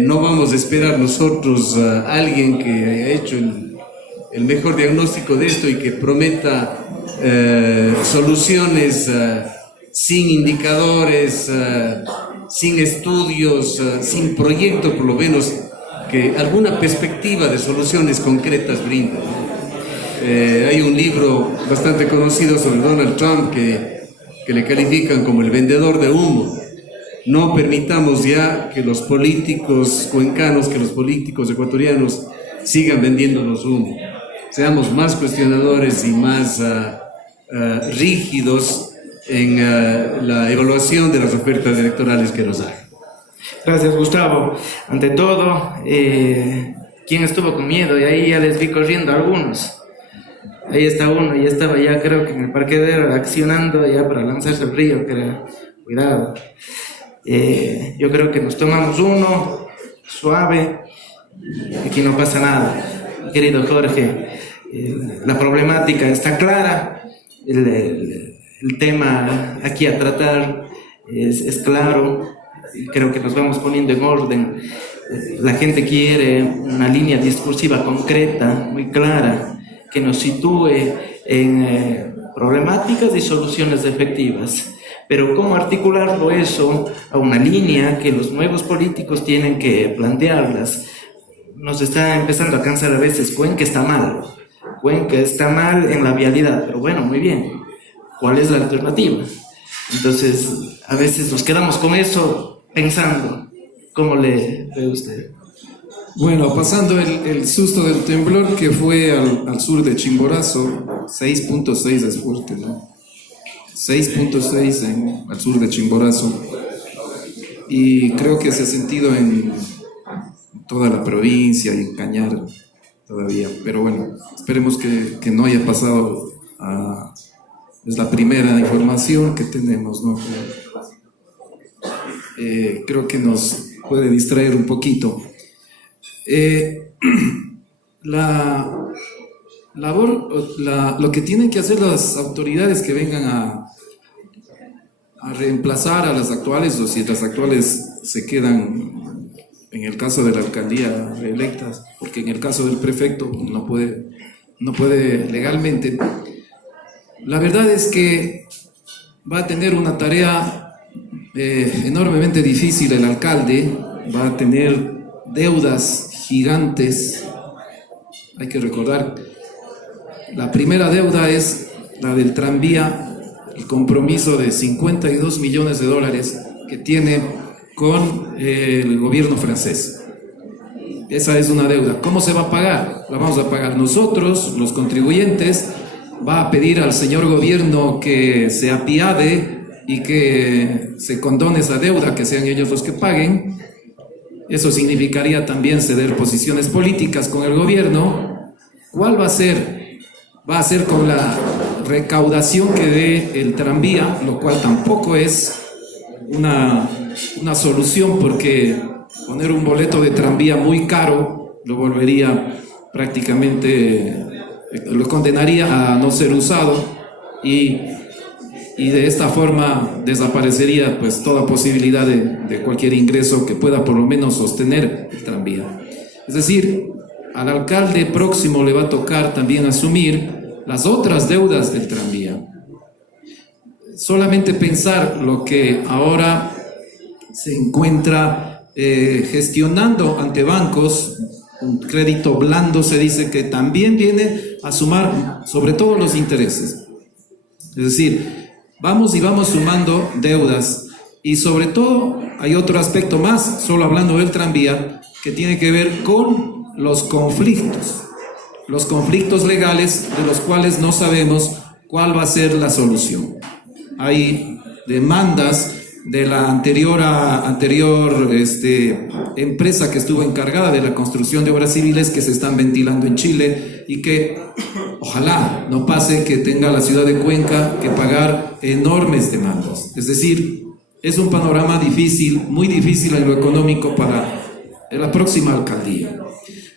No vamos a esperar nosotros a alguien que haya hecho el mejor diagnóstico de esto y que prometa soluciones sin indicadores, sin estudios, sin proyectos, por lo menos que alguna perspectiva de soluciones concretas brinda. Hay un libro bastante conocido sobre Donald Trump que le califican como el vendedor de humo. No permitamos ya que los políticos cuencanos, que los políticos ecuatorianos sigan vendiéndonos humo. Seamos más cuestionadores y más rígidos en la evaluación de las ofertas electorales que nos hagan. Gracias, Gustavo. Ante todo, ¿quién estuvo con miedo? Y ahí ya les vi corriendo a algunos. Ahí está uno, ya estaba ya creo que en el parqueadero accionando ya para lanzarse al río, que era, cuidado. Yo creo que nos tomamos uno, suave, aquí no pasa nada. Querido Jorge, la problemática está clara, el tema aquí a tratar es claro, creo que nos vamos poniendo en orden. La gente quiere una línea discursiva concreta, muy clara, que nos sitúe en problemáticas y soluciones efectivas. Pero ¿cómo articularlo eso a una línea que los nuevos políticos tienen que plantearlas? Nos está empezando a cansar a veces. Cuenca está mal en la vialidad, pero bueno, muy bien. ¿Cuál es la alternativa? Entonces, a veces nos quedamos con eso pensando. ¿Cómo le ve usted? Bueno, pasando el susto del temblor que fue al sur de Chimborazo, 6.6 es fuerte, ¿no? 6.6 al sur de Chimborazo, y creo que se ha sentido en toda la provincia y en Cañar todavía, pero bueno, esperemos que no haya pasado es la primera información que tenemos, ¿no? Creo que nos puede distraer un poquito. Lo que tienen que hacer las autoridades que vengan a reemplazar a las actuales, o si las actuales se quedan, en el caso de la alcaldía, reelectas, porque en el caso del prefecto no puede legalmente. La verdad es que va a tener una tarea enormemente difícil el alcalde, va a tener deudas gigantes. Hay que recordar, la primera deuda es la del tranvía, el compromiso de $52 millones que tiene con el gobierno francés. Esa es una deuda. ¿Cómo se va a pagar? La vamos a pagar nosotros, los contribuyentes. Va a pedir al señor gobierno que se apiade y que se condone esa deuda, que sean ellos los que paguen. Eso significaría también ceder posiciones políticas con el gobierno. ¿Cuál va a ser? Va a ser con la recaudación que dé el tranvía, lo cual tampoco es una solución, porque poner un boleto de tranvía muy caro lo volvería prácticamente, lo condenaría a no ser usado, y de esta forma desaparecería pues toda posibilidad de cualquier ingreso que pueda por lo menos sostener el tranvía. Es decir, al alcalde próximo le va a tocar también asumir las otras deudas del tranvía. solamente pensar lo que ahora se encuentra gestionando ante bancos, un crédito blando se dice que también viene a sumar sobre todo los intereses. Es decir, vamos sumando deudas y sobre todo hay otro aspecto más, solo hablando del tranvía, que tiene que ver con los conflictos legales de los cuales no sabemos cuál va a ser la solución. Hay demandas de la anterior empresa que estuvo encargada de la construcción de obras civiles que se están ventilando en Chile y que ojalá no pase que tenga la ciudad de Cuenca que pagar enormes demandas. Es decir, es un panorama difícil, muy difícil en lo económico para la próxima alcaldía.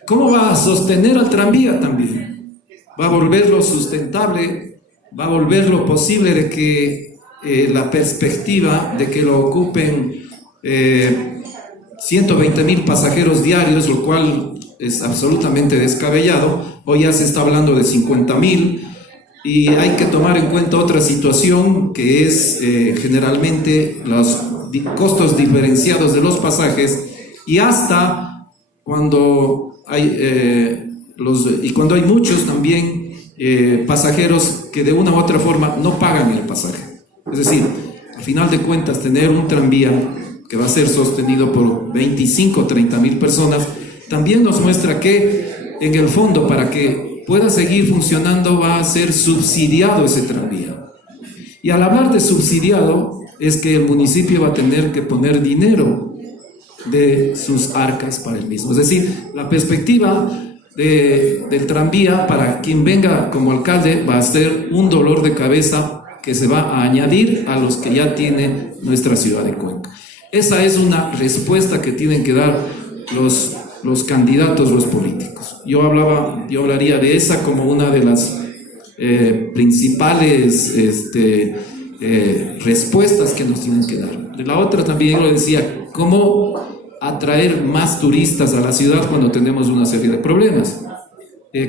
¿Cómo va a sostener al tranvía también? ¿Va a volverlo sustentable? ¿Va a volverlo posible de que la perspectiva de que lo ocupen 120,000 pasajeros diarios, lo cual es absolutamente descabellado? Hoy ya se está hablando de 50,000 y hay que tomar en cuenta otra situación que es generalmente los costos diferenciados de los pasajes y hasta cuando hay cuando hay muchos también pasajeros que de una u otra forma no pagan el pasaje. Es decir, al final de cuentas, tener un tranvía que va a ser sostenido por 25 o 30,000 personas también nos muestra que en el fondo, para que pueda seguir funcionando, va a ser subsidiado ese tranvía. Y al hablar de subsidiado es que el municipio va a tener que poner dinero de sus arcas para el mismo. Es decir, la perspectiva del tranvía para quien venga como alcalde va a ser un dolor de cabeza que se va a añadir a los que ya tiene nuestra ciudad de Cuenca. Esa es una respuesta que tienen que dar los candidatos, los políticos. Yo hablaría de esa como una de las principales respuestas que nos tienen que dar. De la otra también lo decía, cómo atraer más turistas a la ciudad cuando tenemos una serie de problemas.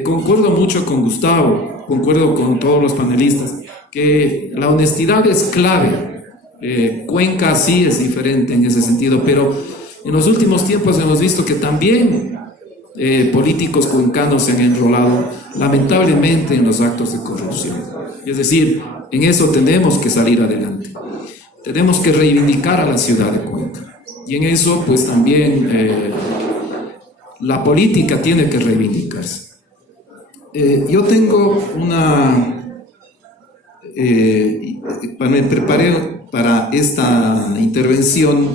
Concuerdo mucho con Gustavo, concuerdo con todos los panelistas, que la honestidad es clave. Cuenca sí es diferente en ese sentido, pero en los últimos tiempos hemos visto que también políticos cuencanos se han enrolado lamentablemente en los actos de corrupción. Es decir, en eso tenemos que salir adelante. Tenemos que reivindicar a la ciudad de Cuenca. Y en eso pues también la política tiene que reivindicarse. Yo tengo me preparé para esta intervención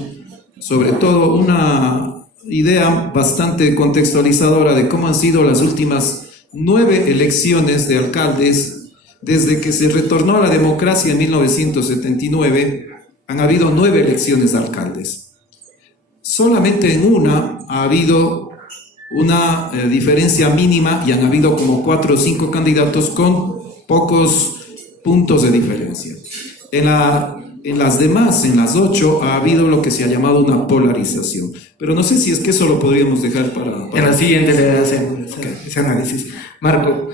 sobre todo una idea bastante contextualizadora de cómo han sido las últimas 9 elecciones de alcaldes desde que se retornó a la democracia en 1979. Han habido 9 elecciones de alcaldes. Solamente en una ha habido una diferencia mínima y han habido como 4 o 5 candidatos con pocos puntos de diferencia. En las demás, en las 8, ha habido lo que se ha llamado una polarización. Pero no sé si es que eso lo podríamos dejar para... En la siguiente le hacemos ese análisis. Marco,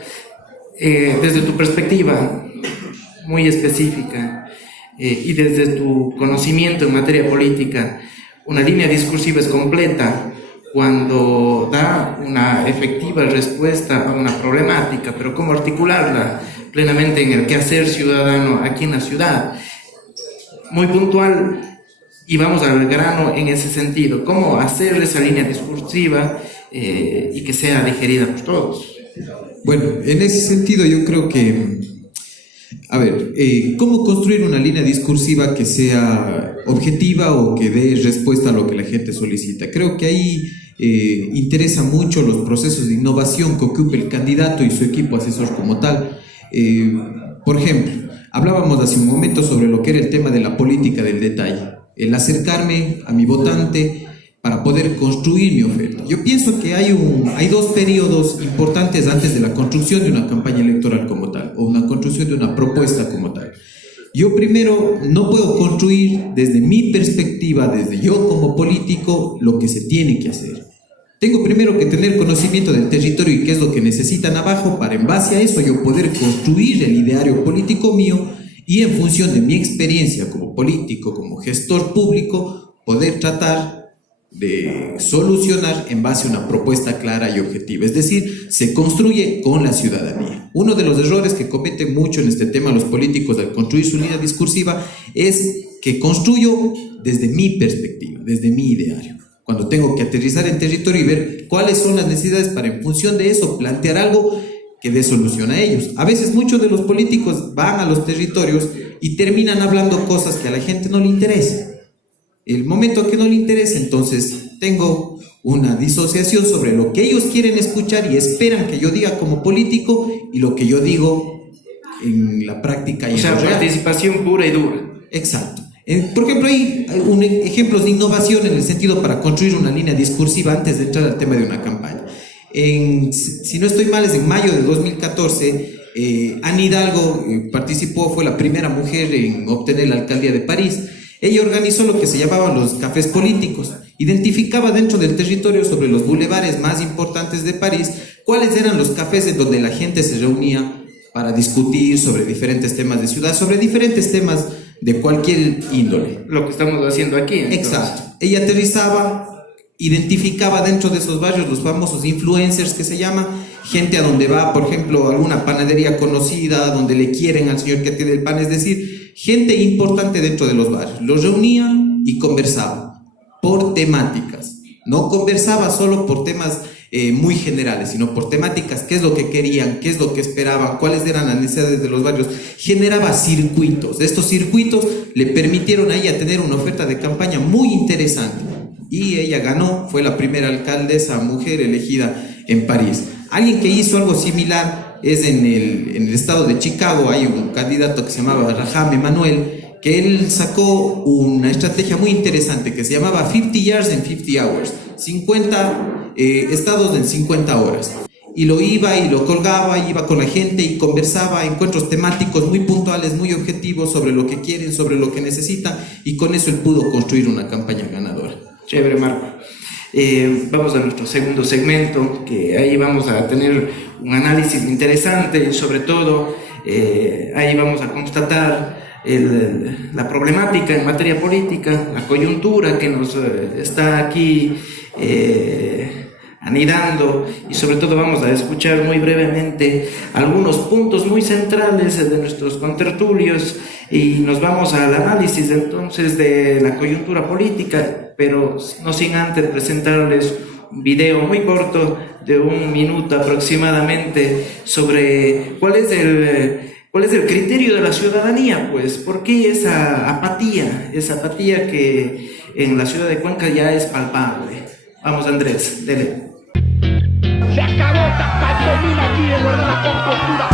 desde tu perspectiva muy específica y desde tu conocimiento en materia política, una línea discursiva es completa cuando da una efectiva respuesta a una problemática, pero cómo articularla plenamente en el quehacer ciudadano aquí en la ciudad. Muy puntual, y vamos al grano en ese sentido, cómo hacer esa línea discursiva y que sea digerida por todos. Bueno, en ese sentido yo creo que, ¿cómo construir una línea discursiva que sea objetiva o que dé respuesta a lo que la gente solicita? Creo que ahí interesa mucho los procesos de innovación que ocupe el candidato y su equipo asesor como tal. Por ejemplo, hablábamos hace un momento sobre lo que era el tema de la política del detalle, el acercarme a mi votante para poder construir mi oferta. Yo pienso que hay 2 periodos importantes antes de la construcción de una campaña electoral como tal, o una construcción de una propuesta como tal. Yo primero no puedo construir desde mi perspectiva, desde yo como político, lo que se tiene que hacer. Tengo primero que tener conocimiento del territorio y qué es lo que necesitan abajo para en base a eso yo poder construir el ideario político mío y en función de mi experiencia como político, como gestor público, poder tratar de solucionar en base a una propuesta clara y objetiva. Es decir, se construye con la ciudadanía. Uno de los errores que cometen mucho en este tema los políticos al construir su línea discursiva es que construyo desde mi perspectiva, desde mi ideario, cuando tengo que aterrizar en territorio y ver cuáles son las necesidades para en función de eso plantear algo que dé solución a ellos. A veces muchos de los políticos van a los territorios y terminan hablando cosas que a la gente no le interesa. El momento que no le interesa, entonces tengo una disociación sobre lo que ellos quieren escuchar y esperan que yo diga como político y lo que yo digo en la práctica. Y o sea, participación pura y dura. Exacto. Por ejemplo, hay ejemplos de innovación en el sentido para construir una línea discursiva antes de entrar al tema de una campaña. Si no estoy mal, es en mayo de 2014, Anne Hidalgo participó, fue la primera mujer en obtener la alcaldía de París. Ella organizó lo que se llamaban los cafés políticos, identificaba dentro del territorio sobre los bulevares más importantes de París cuáles eran los cafés en donde la gente se reunía para discutir sobre diferentes temas de ciudad, sobre diferentes temas de cualquier índole. Lo que estamos haciendo aquí. Entonces. Exacto. Ella aterrizaba, identificaba dentro de esos barrios los famosos influencers que se llama, gente a donde va, por ejemplo, alguna panadería conocida, donde le quieren al señor que tiene el pan, es decir, gente importante dentro de los barrios. Los reunía y conversaba por temáticas. No conversaba solo por temas muy generales, sino por temáticas, qué es lo que querían, qué es lo que esperaban, cuáles eran las necesidades de los barrios. Generaba circuitos. Estos circuitos le permitieron a ella tener una oferta de campaña muy interesante. Y ella ganó, fue la primera alcaldesa mujer elegida en París. Alguien que hizo algo similar es en el estado de Chicago. Hay un candidato que se llamaba Rahm Emanuel, que él sacó una estrategia muy interesante que se llamaba 50 Years in 50 Hours, 50 estados en 50 horas. Y lo iba y lo colgaba, y iba con la gente y conversaba, encuentros temáticos muy puntuales, muy objetivos sobre lo que quieren, sobre lo que necesitan, y con eso él pudo construir una campaña ganadora. Chévere, Marco. Vamos a nuestro segundo segmento, que ahí vamos a tener un análisis interesante y sobre todo ahí vamos a constatar la problemática en materia política, la coyuntura que nos está aquí anidando, y sobre todo vamos a escuchar muy brevemente algunos puntos muy centrales de nuestros contertulios y nos vamos al análisis entonces de la coyuntura política, pero no sin antes presentarles un video muy corto de 1 minuto aproximadamente sobre cuál es el criterio de la ciudadanía, pues, ¿por qué esa apatía que en la ciudad de Cuenca ya es palpable? Vamos, Andrés, dele. Se acabó esta pantomima aquí de guardar la compostura.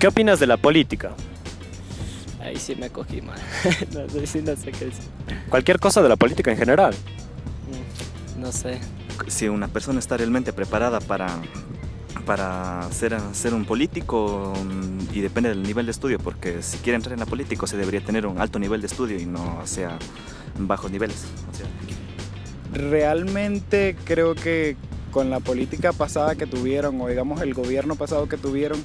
¿Qué opinas de la política? Ahí sí me cogí mal. no sé qué decir. Cualquier cosa de la política en general. No sé. Si una persona está realmente preparada para ser un político, y depende del nivel de estudio, porque si quiere entrar en la política se debería tener un alto nivel de estudio y no sea bajos niveles. Realmente creo que con la política pasada que tuvieron, o digamos el gobierno pasado que tuvieron,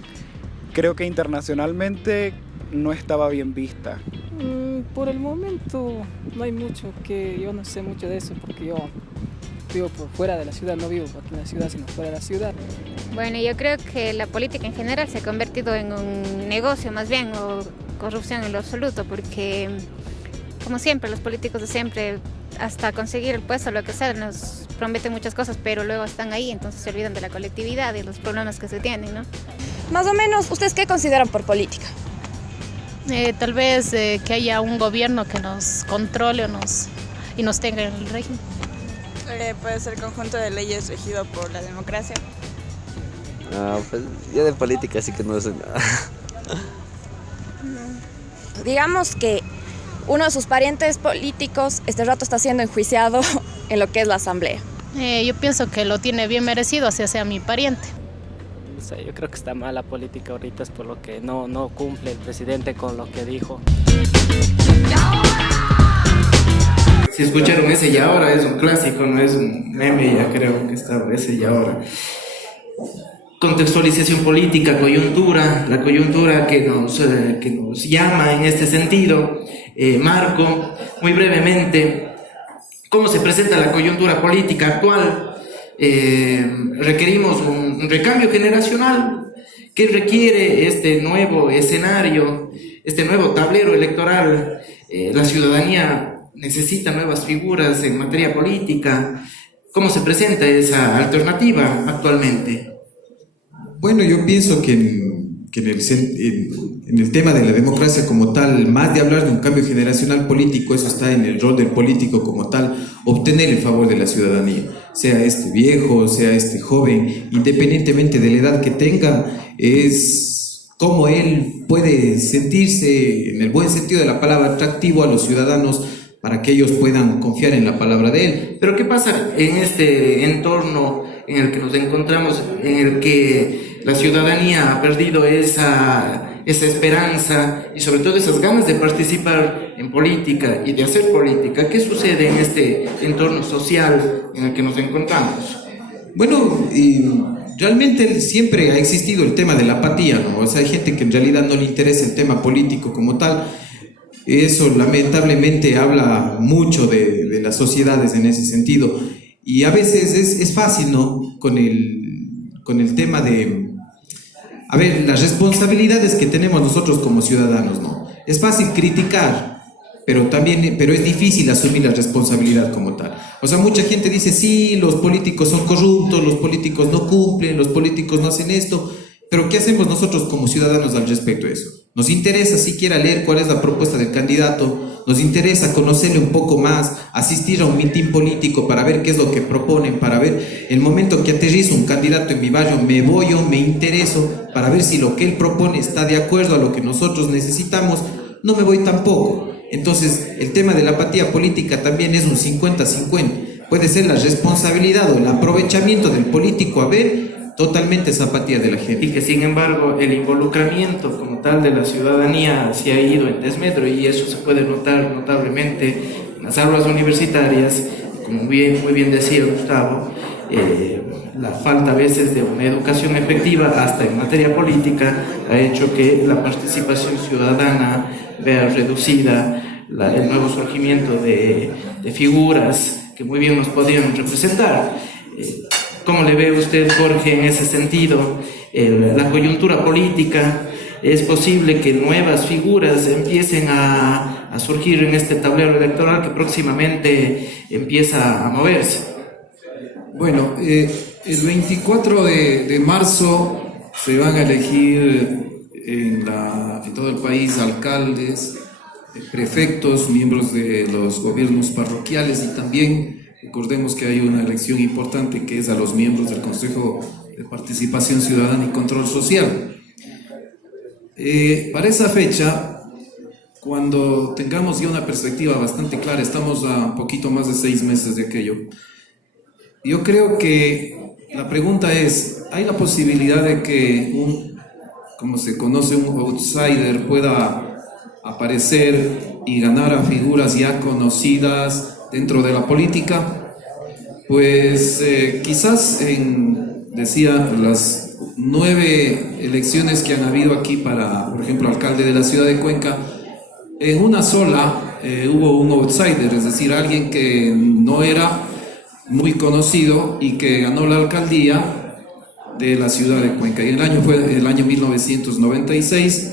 creo que internacionalmente no estaba bien vista. Por el momento no hay mucho, que yo no sé mucho de eso, porque yo vivo por fuera de la ciudad, no vivo aquí en la ciudad, sino fuera de la ciudad. Bueno, yo creo que la política en general se ha convertido en un negocio más bien, o corrupción en lo absoluto, porque como siempre, los políticos de siempre, hasta conseguir el puesto, lo que sea, nos prometen muchas cosas, pero luego están ahí, entonces se olvidan de la colectividad y los problemas que se tienen, ¿no? Más o menos, ¿ustedes qué consideran por política? Tal vez que haya un gobierno que nos controle y nos tenga en el régimen. Puede ser conjunto de leyes regido por la democracia. Pues yo de política sí que no sé nada. Digamos que uno de sus parientes políticos este rato está siendo enjuiciado en lo que es la asamblea. Yo pienso que lo tiene bien merecido, así sea mi pariente. No sé, yo creo que está mal la política ahorita, es por lo que no cumple el presidente con lo que dijo. Si escucharon ese y ahora, es un clásico, no es un meme, ya creo que está ese y ahora. contextualización política, coyuntura, la coyuntura que nos llama en este sentido. Marco, muy brevemente, ¿cómo se presenta la coyuntura política actual? Requerimos un recambio generacional que requiere este nuevo escenario, este nuevo tablero electoral. La ciudadanía necesita nuevas figuras en materia política. ¿Cómo se presenta esa alternativa actualmente? Bueno, yo pienso que en el tema de la democracia como tal, más de hablar de un cambio generacional político, eso está en el rol del político como tal, obtener el favor de la ciudadanía, sea este viejo, sea este joven, independientemente de la edad que tenga, es cómo él puede sentirse, en el buen sentido de la palabra, atractivo a los ciudadanos para que ellos puedan confiar en la palabra de él. Pero ¿qué pasa en este entorno en el que nos encontramos, en el que la ciudadanía ha perdido esa esperanza y sobre todo esas ganas de participar en política y de hacer política? ¿Qué sucede en este entorno social en el que nos encontramos? Bueno, realmente siempre ha existido el tema de la apatía, ¿no? O sea, hay gente que en realidad no le interesa el tema político como tal. Eso lamentablemente habla mucho de las sociedades en ese sentido. Y a veces es fácil, ¿no? Con el tema de, a ver, las responsabilidades que tenemos nosotros como ciudadanos, ¿no? Es fácil criticar, pero es difícil asumir la responsabilidad como tal. O sea, mucha gente dice, sí, los políticos son corruptos, los políticos no cumplen, los políticos no hacen esto, pero ¿qué hacemos nosotros como ciudadanos al respecto de eso? Nos interesa siquiera leer cuál es la propuesta del candidato, nos interesa conocerle un poco más, asistir a un mitin político para ver qué es lo que proponen, para ver el momento que aterriza un candidato en mi barrio, me intereso para ver si lo que él propone está de acuerdo a lo que nosotros necesitamos, no me voy tampoco. Entonces, el tema de la apatía política también es un 50-50. Puede ser la responsabilidad o el aprovechamiento del político a ver totalmente esa apatía de la gente. Y que sin embargo el involucramiento como tal de la ciudadanía se ha ido en desmedro, y eso se puede notar notablemente en las aulas universitarias, como muy bien decía Gustavo, la falta a veces de una educación efectiva hasta en materia política ha hecho que la participación ciudadana vea reducida, el nuevo surgimiento de figuras que muy bien nos podían representar. ¿Cómo le ve usted, Jorge, en ese sentido la coyuntura política? ¿Es posible que nuevas figuras empiecen a surgir en este tablero electoral que próximamente empieza a moverse? Bueno, el 24 de marzo se van a elegir en todo el país alcaldes, prefectos, miembros de los gobiernos parroquiales, y también recordemos que hay una elección importante que es a los miembros del Consejo de Participación Ciudadana y Control Social. Para esa fecha, cuando tengamos ya una perspectiva bastante clara, estamos a un poquito más de 6 meses de aquello, yo creo que la pregunta es, ¿hay la posibilidad de que como se conoce, un outsider pueda aparecer y ganar a figuras ya conocidas dentro de la política? Pues quizás decía, las 9 elecciones que han habido aquí para, por ejemplo, alcalde de la ciudad de Cuenca, en una sola hubo un outsider, es decir, alguien que no era muy conocido y que ganó la alcaldía de la ciudad de Cuenca. Y el año fue el año 1996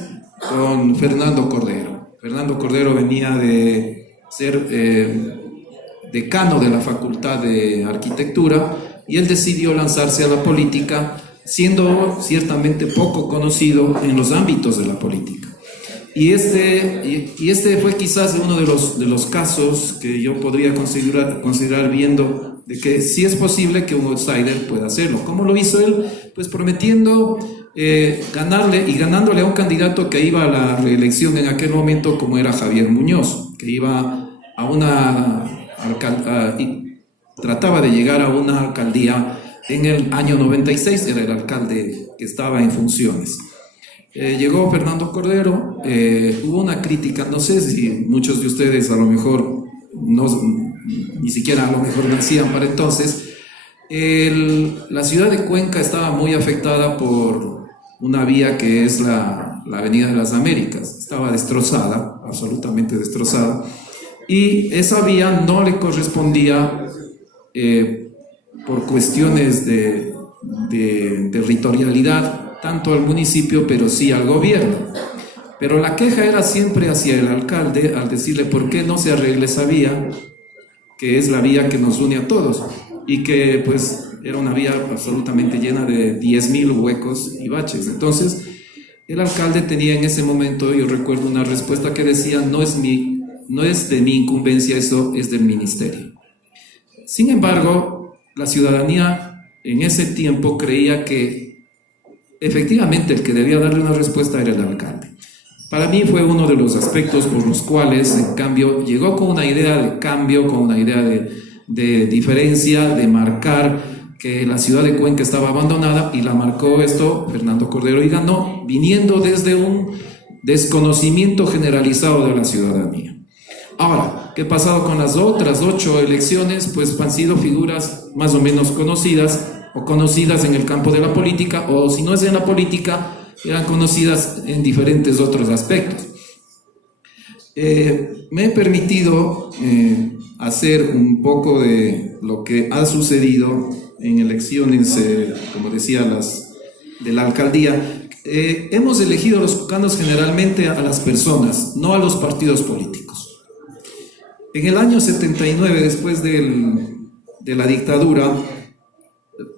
con Fernando Cordero. Fernando Cordero venía de ser decano de la Facultad de Arquitectura, y él decidió lanzarse a la política, siendo ciertamente poco conocido en los ámbitos de la política. Y este fue quizás uno de los casos que yo podría considerar viendo de que sí es posible que un outsider pueda hacerlo. ¿Cómo lo hizo él? Pues prometiendo ganándole a un candidato que iba a la reelección en aquel momento, como era Javier Muñoz, que iba trataba de llegar a una alcaldía en el año 96, era el alcalde que estaba en funciones. Llegó Fernando Cordero, hubo una crítica, no sé si muchos de ustedes a lo mejor ni siquiera a lo mejor nacían para entonces, La ciudad de Cuenca estaba muy afectada por una vía que es la Avenida de las Américas. Estaba destrozada, absolutamente destrozada, y esa vía no le correspondía por cuestiones de territorialidad tanto al municipio, pero sí al gobierno. Pero la queja era siempre hacia el alcalde al decirle por qué no se arregla esa vía, que es la vía que nos une a todos, y que pues era una vía absolutamente llena de 10.000 huecos y baches. Entonces el alcalde tenía en ese momento, yo recuerdo una respuesta que decía: no es de mi incumbencia, eso es del ministerio. Sin embargo, la ciudadanía en ese tiempo creía que efectivamente el que debía darle una respuesta era el alcalde. Para mí fue uno de los aspectos por los cuales, en cambio, llegó con una idea de cambio, con una idea de diferencia, de marcar que la ciudad de Cuenca estaba abandonada, y la marcó esto Fernando Cordero, y ganó viniendo desde un desconocimiento generalizado de la ciudadanía. Ahora, ¿qué ha pasado con las otras 8 elecciones? Pues han sido figuras más o menos conocidas, o conocidas en el campo de la política, o si no es en la política, eran conocidas en diferentes otros aspectos. Me he permitido hacer un poco de lo que ha sucedido en elecciones, como decía, de la alcaldía. Hemos elegido los cuencanos generalmente a las personas, no a los partidos políticos. En el año 79, después de la dictadura,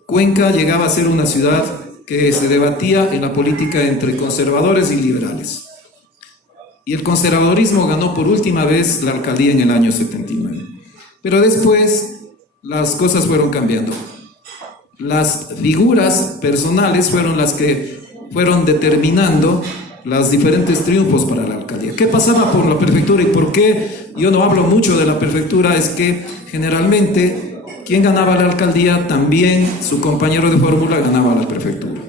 Cuenca llegaba a ser una ciudad que se debatía en la política entre conservadores y liberales. Y el conservadorismo ganó por última vez la alcaldía en el año 79. Pero después las cosas fueron cambiando. Las figuras personales fueron las que fueron determinando los diferentes triunfos para la alcaldía. ¿Qué pasaba por la prefectura y por qué yo no hablo mucho de la prefectura? Es que generalmente quien ganaba la alcaldía, también su compañero de fórmula ganaba la prefectura.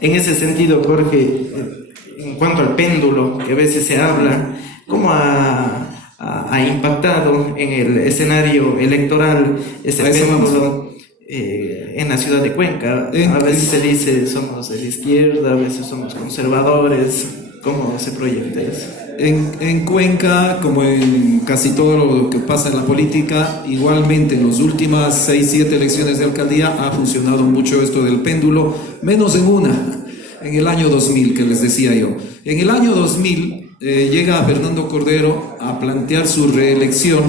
En ese sentido, Jorge, en cuanto al péndulo, que a veces se habla, ¿cómo ha impactado en el escenario electoral ese péndulo en la ciudad de Cuenca? A veces se dice somos de la izquierda, a veces somos conservadores. ¿Cómo se proyecta eso? En Cuenca, como en casi todo lo que pasa en la política, igualmente en las últimas 6-7 elecciones de alcaldía ha funcionado mucho esto del péndulo, menos en una, en el año 2000, que les decía yo. En el año 2000 llega Fernando Cordero a plantear su reelección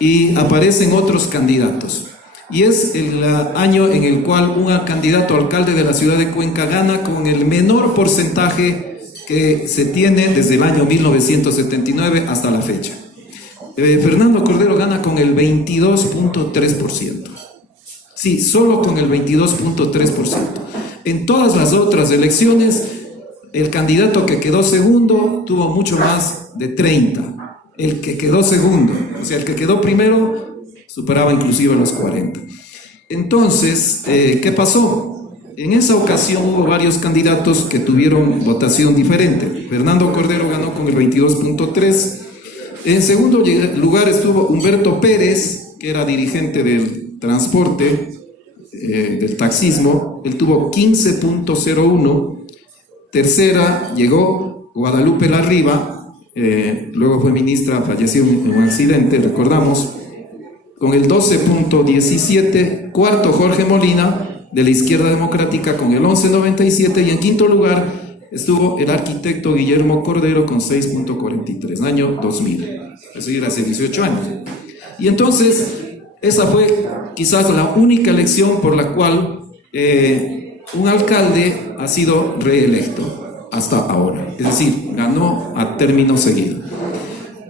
y aparecen otros candidatos. Y es el año en el cual un candidato a alcalde de la ciudad de Cuenca gana con el menor porcentaje que se tiene desde el año 1979 hasta la fecha. Fernando Cordero gana con el 22.3%. Sí, solo con el 22.3%. En todas las otras elecciones, el candidato que quedó segundo tuvo mucho más de 30. El que quedó segundo, o sea, el que quedó primero, superaba inclusive los 40. Entonces, ¿qué pasó? En esa ocasión hubo varios candidatos que tuvieron votación diferente. Fernando Cordero ganó con el 22.3%. En segundo lugar estuvo Humberto Pérez, que era dirigente del transporte, del taxismo. Él tuvo 15.01%. Tercera llegó Guadalupe Larriba, luego fue ministra, falleció en un accidente, recordamos, con el 12.17%. Cuarto, Jorge Molina, de la Izquierda Democrática, con el 11.97%, y en quinto lugar estuvo el arquitecto Guillermo Cordero con 6.43%, año 2000, eso era hace 18 años. Y entonces esa fue quizás la única elección por la cual un alcalde ha sido reelecto hasta ahora, es decir, ganó a término seguido.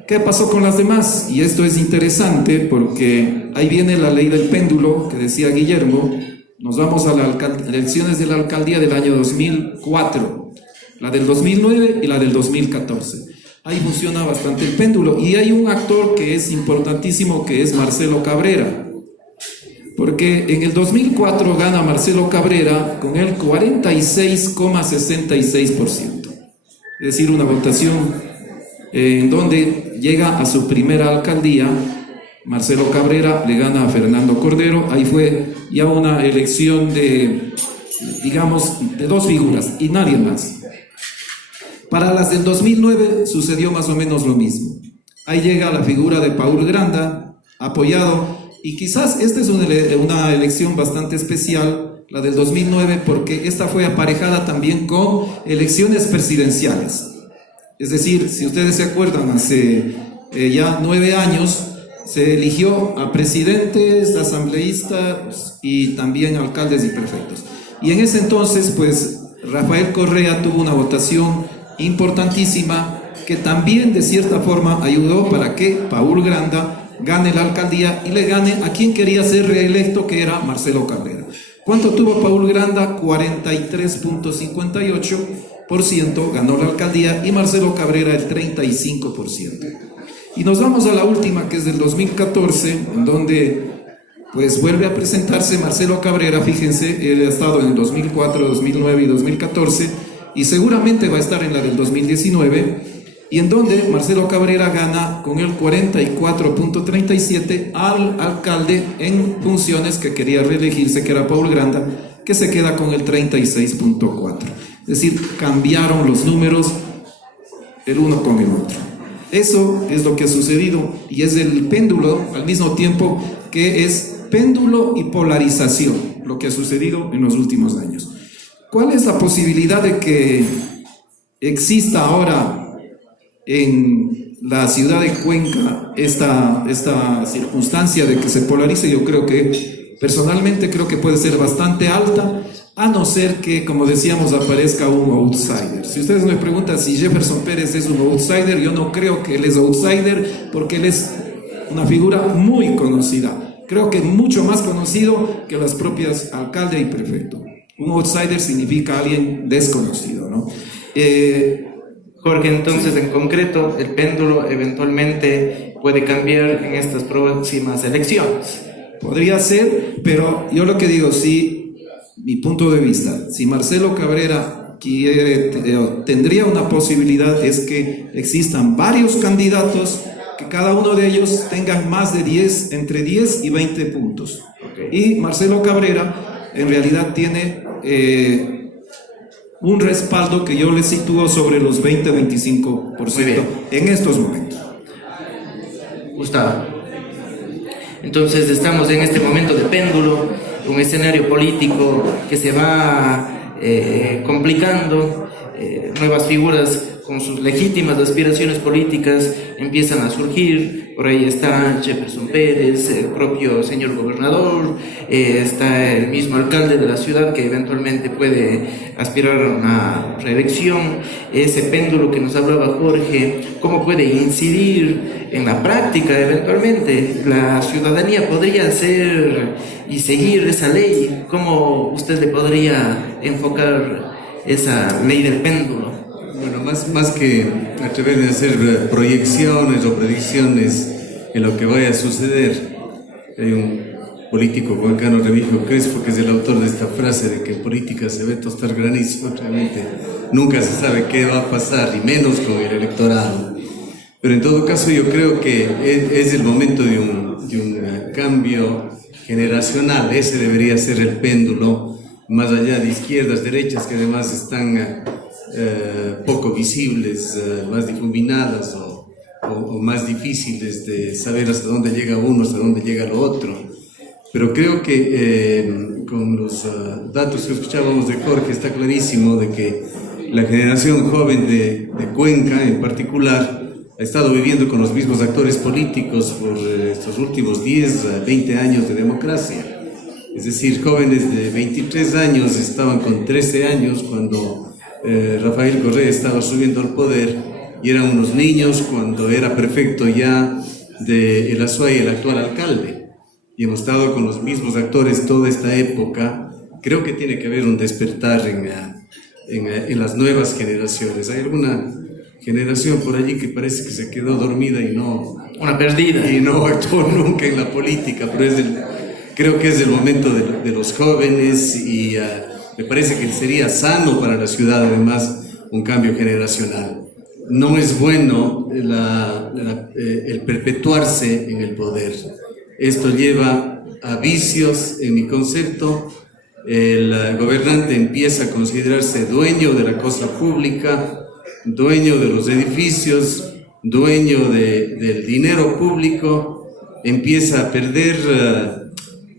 ¿Qué pasó con las demás? Y esto es interesante porque ahí viene la ley del péndulo que decía Guillermo. Nos vamos a las elecciones de la alcaldía del año 2004, la del 2009 y la del 2014. Ahí funciona bastante el péndulo, y hay un actor que es importantísimo, que es Marcelo Cabrera, porque en el 2004 gana Marcelo Cabrera con el 46.66%, es decir, una votación en donde llega a su primera alcaldía Marcelo Cabrera le gana a Fernando Cordero. Ahí fue ya una elección de, digamos, de dos figuras y nadie más. Para las del 2009 sucedió más o menos lo mismo. Ahí llega la figura de Paul Granda, apoyado, y quizás esta es una elección bastante especial, la del 2009, porque esta fue aparejada también con elecciones presidenciales. Es decir, si ustedes se acuerdan, hace ya 9 años se eligió a presidentes, asambleístas y también alcaldes y prefectos. Y en ese entonces, pues, Rafael Correa tuvo una votación importantísima que también de cierta forma ayudó para que Paul Granda gane la alcaldía y le gane a quien quería ser reelecto, que era Marcelo Cabrera. ¿Cuánto tuvo Paul Granda? 43.58%, ganó la alcaldía, y Marcelo Cabrera el 35%. Y nos vamos a la última, que es del 2014, en donde pues vuelve a presentarse Marcelo Cabrera. Fíjense, él ha estado en el 2004, 2009 y 2014, y seguramente va a estar en la del 2019, y en donde Marcelo Cabrera gana con el 44.37 al alcalde en funciones que quería reelegirse, que era Paul Granda, que se queda con el 36.4. Es decir, cambiaron los números el uno con el otro. Eso es lo que ha sucedido, y es el péndulo al mismo tiempo que es péndulo y polarización, lo que ha sucedido en los últimos años. ¿Cuál es la posibilidad de que exista ahora en la ciudad de Cuenca esta circunstancia de que se polarice? Yo creo que, personalmente creo que puede ser bastante alta, a no ser que, como decíamos, aparezca un outsider. Si ustedes me preguntan si Jefferson Pérez es un outsider, yo no creo que él es outsider, porque él es una figura muy conocida. Creo que mucho más conocido que las propias alcalde y prefecto. Un outsider significa alguien desconocido, ¿no? Jorge, entonces, en concreto, el péndulo eventualmente puede cambiar en estas próximas elecciones. Podría ser, pero yo lo que digo, mi punto de vista, si Marcelo Cabrera tendría una posibilidad, es que existan varios candidatos, que cada uno de ellos tengan más de 10, entre 10 y 20 puntos. Y Marcelo Cabrera en realidad tiene un respaldo que yo le sitúo sobre los 20-25% en estos momentos. Gustavo, entonces estamos en este momento de péndulo, un escenario político que se va complicando, nuevas figuras con sus legítimas aspiraciones políticas empiezan a surgir. Por ahí está Jefferson Pérez, el propio señor gobernador, está el mismo alcalde de la ciudad que eventualmente puede aspirar a una reelección. Ese péndulo que nos hablaba Jorge, ¿cómo puede incidir en la práctica eventualmente? La ciudadanía podría hacer y seguir esa ley. ¿Cómo usted le podría enfocar esa ley del péndulo? Bueno, más que atreverme a hacer proyecciones o predicciones en lo que vaya a suceder, hay un político cuencano, Remigio Crespo, que es el autor de esta frase de que en política se ve tostar granizo. Realmente nunca se sabe qué va a pasar, y menos con el electorado. Pero en todo caso yo creo que es el momento de un cambio generacional. Ese debería ser el péndulo, más allá de izquierdas, derechas, que además están poco visibles, más difuminadas o más difíciles de saber hasta dónde llega uno, hasta dónde llega lo otro. Pero creo que con los datos que escuchábamos de Jorge está clarísimo de que la generación joven de Cuenca en particular ha estado viviendo con los mismos actores políticos por estos últimos 10, 20 años de democracia. Es decir, jóvenes de 23 años estaban con 13 años cuando Rafael Correa estaba subiendo al poder, y eran unos niños cuando era prefecto ya de El Azuay, el actual alcalde, y hemos estado con los mismos actores toda esta época. Creo que tiene que haber un despertar en las nuevas generaciones. Hay alguna generación por allí que parece que se quedó dormida y no... Una perdida. Y no actuó nunca en la política, pero creo que es el momento de los jóvenes, y me parece que sería sano para la ciudad, además, un cambio generacional. no es bueno el perpetuarse en el poder. Esto lleva a vicios, en mi concepto. El gobernante empieza a considerarse dueño de la cosa pública, dueño de los edificios, dueño del dinero público, empieza a perder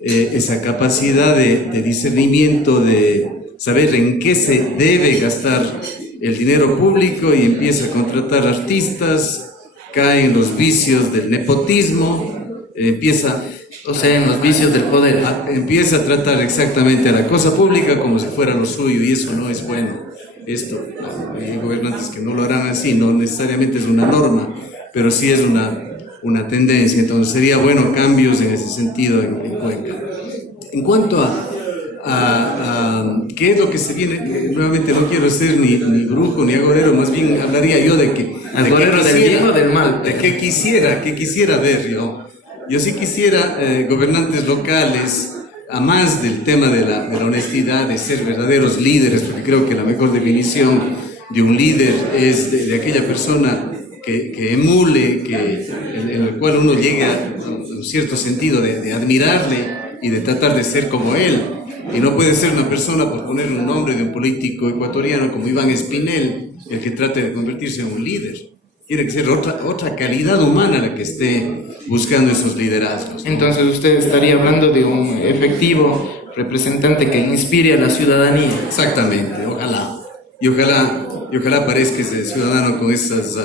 esa capacidad de discernimiento, de saber en qué se debe gastar el dinero público, y empieza a contratar artistas, cae en los vicios del nepotismo, en los vicios del poder. Empieza a tratar exactamente a la cosa pública como si fuera lo suyo, y eso no es bueno. Hay gobernantes que no lo harán así, no necesariamente es una norma, pero sí es una tendencia. Entonces sería bueno cambios en ese sentido en Cuenca. En cuanto a qué es lo que se viene, nuevamente no quiero ser ni brujo ni agorero, más bien hablaría yo de que agorero del bien o del mal, de qué quisiera ver yo. Yo sí quisiera gobernantes locales, a más del tema de la honestidad, de ser verdaderos líderes, porque creo que la mejor definición de un líder es de aquella persona que emule, en el cual uno llega a un cierto sentido de admirarle y de tratar de ser como él. Y no puede ser una persona, por poner un nombre de un político ecuatoriano como Iván Espinel, el que trate de convertirse en un líder. Tiene que ser otra calidad humana la que esté buscando esos liderazgos. Entonces usted estaría hablando de un efectivo representante que inspire a la ciudadanía. Exactamente, ojalá. Y ojalá parezca ese ciudadano con esas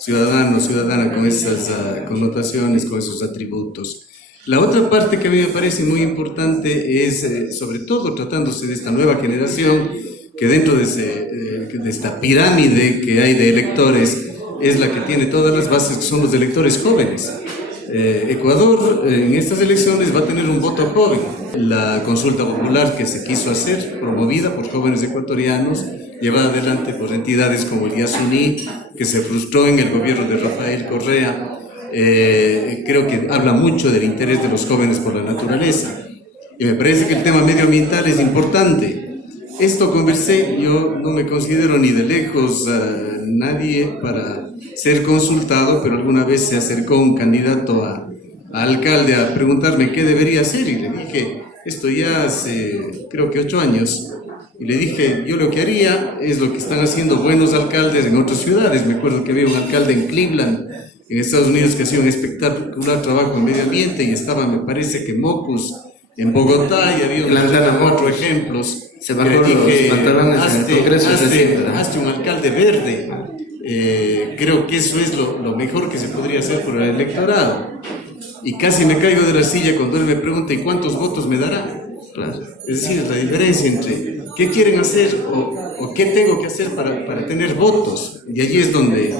ciudadana con esas connotaciones, con esos atributos. La otra parte que a mí me parece muy importante es, sobre todo tratándose de esta nueva generación, que dentro de esta pirámide que hay de electores, es la que tiene todas las bases, que son los electores jóvenes. Ecuador en estas elecciones va a tener un voto joven. La consulta popular que se quiso hacer, promovida por jóvenes ecuatorianos, llevada adelante por entidades como el Yasuní, que se frustró en el gobierno de Rafael Correa, creo que habla mucho del interés de los jóvenes por la naturaleza. Y me parece que el tema medioambiental es importante. Esto conversé, yo no me considero ni de lejos nadie para ser consultado, pero alguna vez se acercó un candidato a alcalde a preguntarme qué debería hacer, y le dije, esto ya hace creo que 8 años, y le dije, yo lo que haría es lo que están haciendo buenos alcaldes en otras ciudades. Me acuerdo que había un alcalde en Cleveland, en Estados Unidos, que hacía un espectacular trabajo en medio ambiente, y estaba, me parece que Mocus, en Bogotá, y había otros ejemplos. Se bajó los pantalones en el Congreso. Hazte un alcalde verde. Creo que eso es lo mejor que se podría hacer por el electorado. Y casi me caigo de la silla cuando él me pregunta, ¿y cuántos votos me dará? Claro. Es decir, la diferencia entre qué quieren hacer o qué tengo que hacer para tener votos. Y allí es donde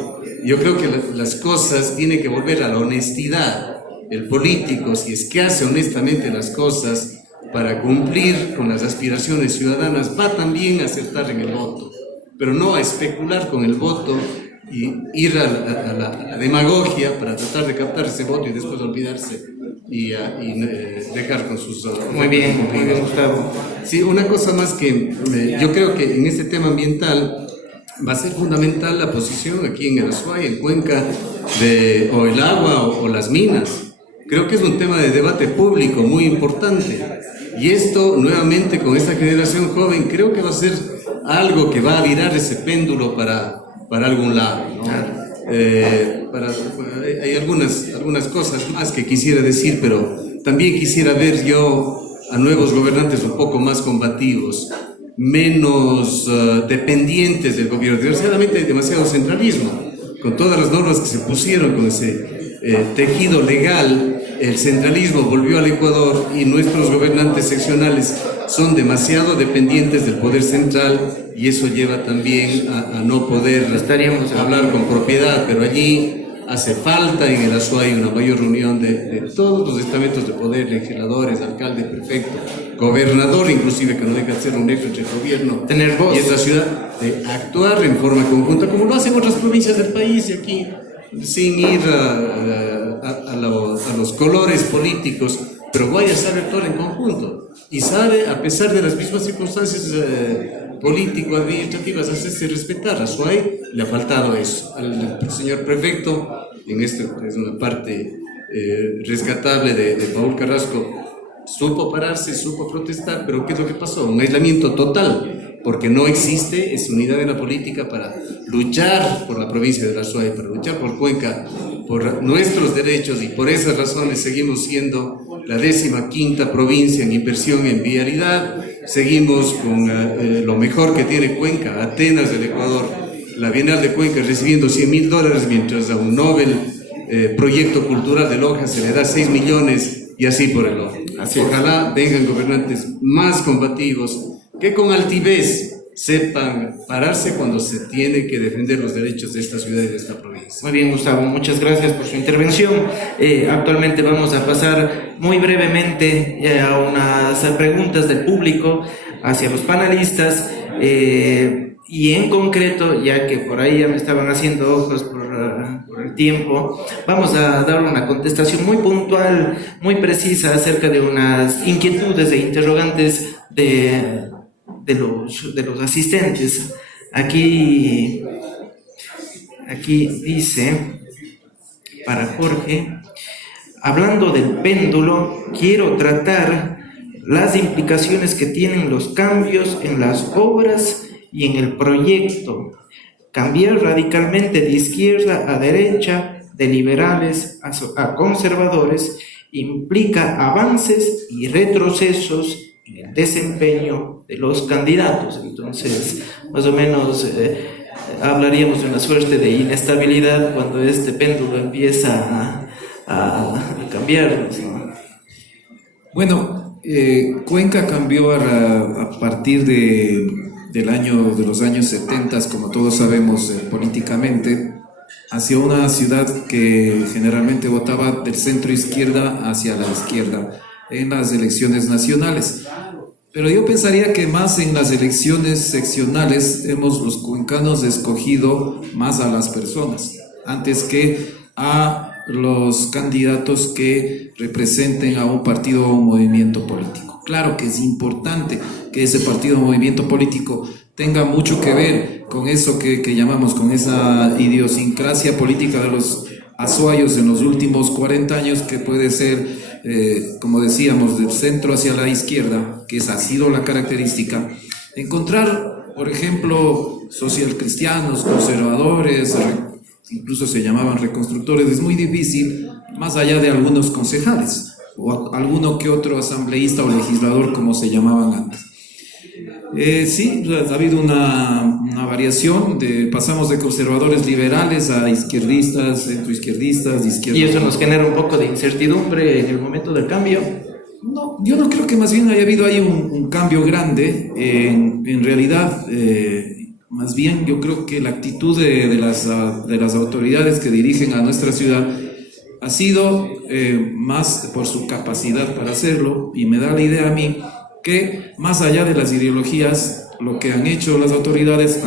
yo creo que las cosas tienen que volver a la honestidad. El político, si es que hace honestamente las cosas para cumplir con las aspiraciones ciudadanas, va también a acertar en el voto, pero no a especular con el voto y ir a la demagogia para tratar de captar ese voto y después olvidarse y dejar con sus... Muy bien, Gustavo. Sí, una cosa más que yo creo que en este tema ambiental va a ser fundamental la posición aquí en el Azuay, en Cuenca, o el agua o las minas. Creo que es un tema de debate público muy importante, y esto nuevamente con esta generación joven creo que va a ser algo que va a virar ese péndulo para algún lado, ¿no? Hay algunas cosas más que quisiera decir, pero también quisiera ver yo a nuevos gobernantes un poco más combativos, menos dependientes del gobierno. Desgraciadamente hay demasiado centralismo, con todas las normas que se pusieron, con ese tejido legal. El centralismo volvió al Ecuador y nuestros gobernantes seccionales son demasiado dependientes del poder central, y eso lleva también a no poder hablar con propiedad. Pero allí hace falta en el Azuay una mayor reunión de todos los estamentos de poder, legisladores, alcalde, prefecto, gobernador, inclusive, que no deja de ser un nexo entre el gobierno tener voz y esta ciudad, de actuar en forma conjunta como lo hacen otras provincias del país, y aquí sin ir a los colores políticos, pero Guayas sabe actuar en conjunto y sabe, a pesar de las mismas circunstancias político-administrativas, hacerse respetar. A Azuay le ha faltado eso. Al señor prefecto, en esto es una parte rescatable de Paul Carrasco, supo pararse, supo protestar, pero ¿qué es lo que pasó? Un aislamiento total, porque no existe esa unidad en la política para luchar por la provincia de la Azuay, para luchar por Cuenca, por nuestros derechos, y por esas razones seguimos siendo la 15ª provincia en inversión en vialidad. Seguimos con lo mejor que tiene Cuenca, Atenas del Ecuador, la Bienal de Cuenca recibiendo $100.000, mientras a un Nobel proyecto cultural de Loja se le da 6 millones, y así por el orden. Ojalá vengan gobernantes más combativos, que con altivez sepan pararse cuando se tiene que defender los derechos de esta ciudad y de esta provincia. Muy bien, Gustavo, muchas gracias por su intervención. Actualmente vamos a pasar muy brevemente a unas preguntas del público hacia los panelistas, y en concreto, ya que por ahí ya me estaban haciendo ojos por el tiempo, vamos a dar una contestación muy puntual, muy precisa acerca de unas inquietudes e interrogantes de los asistentes. Aquí dice, para Jorge: hablando del péndulo, quiero tratar las implicaciones que tienen los cambios en las obras y en el proyecto. Cambiar radicalmente de izquierda a derecha, de liberales a conservadores, implica avances y retrocesos en el desempeño de los candidatos. Entonces, más o menos hablaríamos de una suerte de inestabilidad cuando este péndulo empieza a cambiar, ¿no? Bueno, Cuenca cambió a partir de los años 70, como todos sabemos, políticamente, hacia una ciudad que generalmente votaba del centro izquierda hacia la izquierda en las elecciones nacionales. Pero yo pensaría que más en las elecciones seccionales hemos los cuencanos escogido más a las personas, antes que a los candidatos que representen a un partido o un movimiento político. Claro que es importante que ese partido o movimiento político tenga mucho que ver con eso que llamamos, con esa idiosincrasia política de los azuayos en los últimos 40 años, que puede ser, como decíamos, del centro hacia la izquierda, que esa ha sido la característica. Encontrar, por ejemplo, socialcristianos, conservadores, incluso se llamaban reconstructores, es muy difícil, más allá de algunos concejales o alguno que otro asambleísta o legislador, como se llamaban antes. Sí, ha habido una variación, pasamos de conservadores liberales a izquierdistas, centroizquierdistas, de izquierda. ¿Y eso nos genera un poco de incertidumbre en el momento del cambio? No, yo no creo que más bien haya habido ahí un cambio grande. En realidad, más bien yo creo que la actitud de las autoridades que dirigen a nuestra ciudad ha sido más por su capacidad para hacerlo, y me da la idea a mí que más allá de las ideologías, lo que han hecho las autoridades,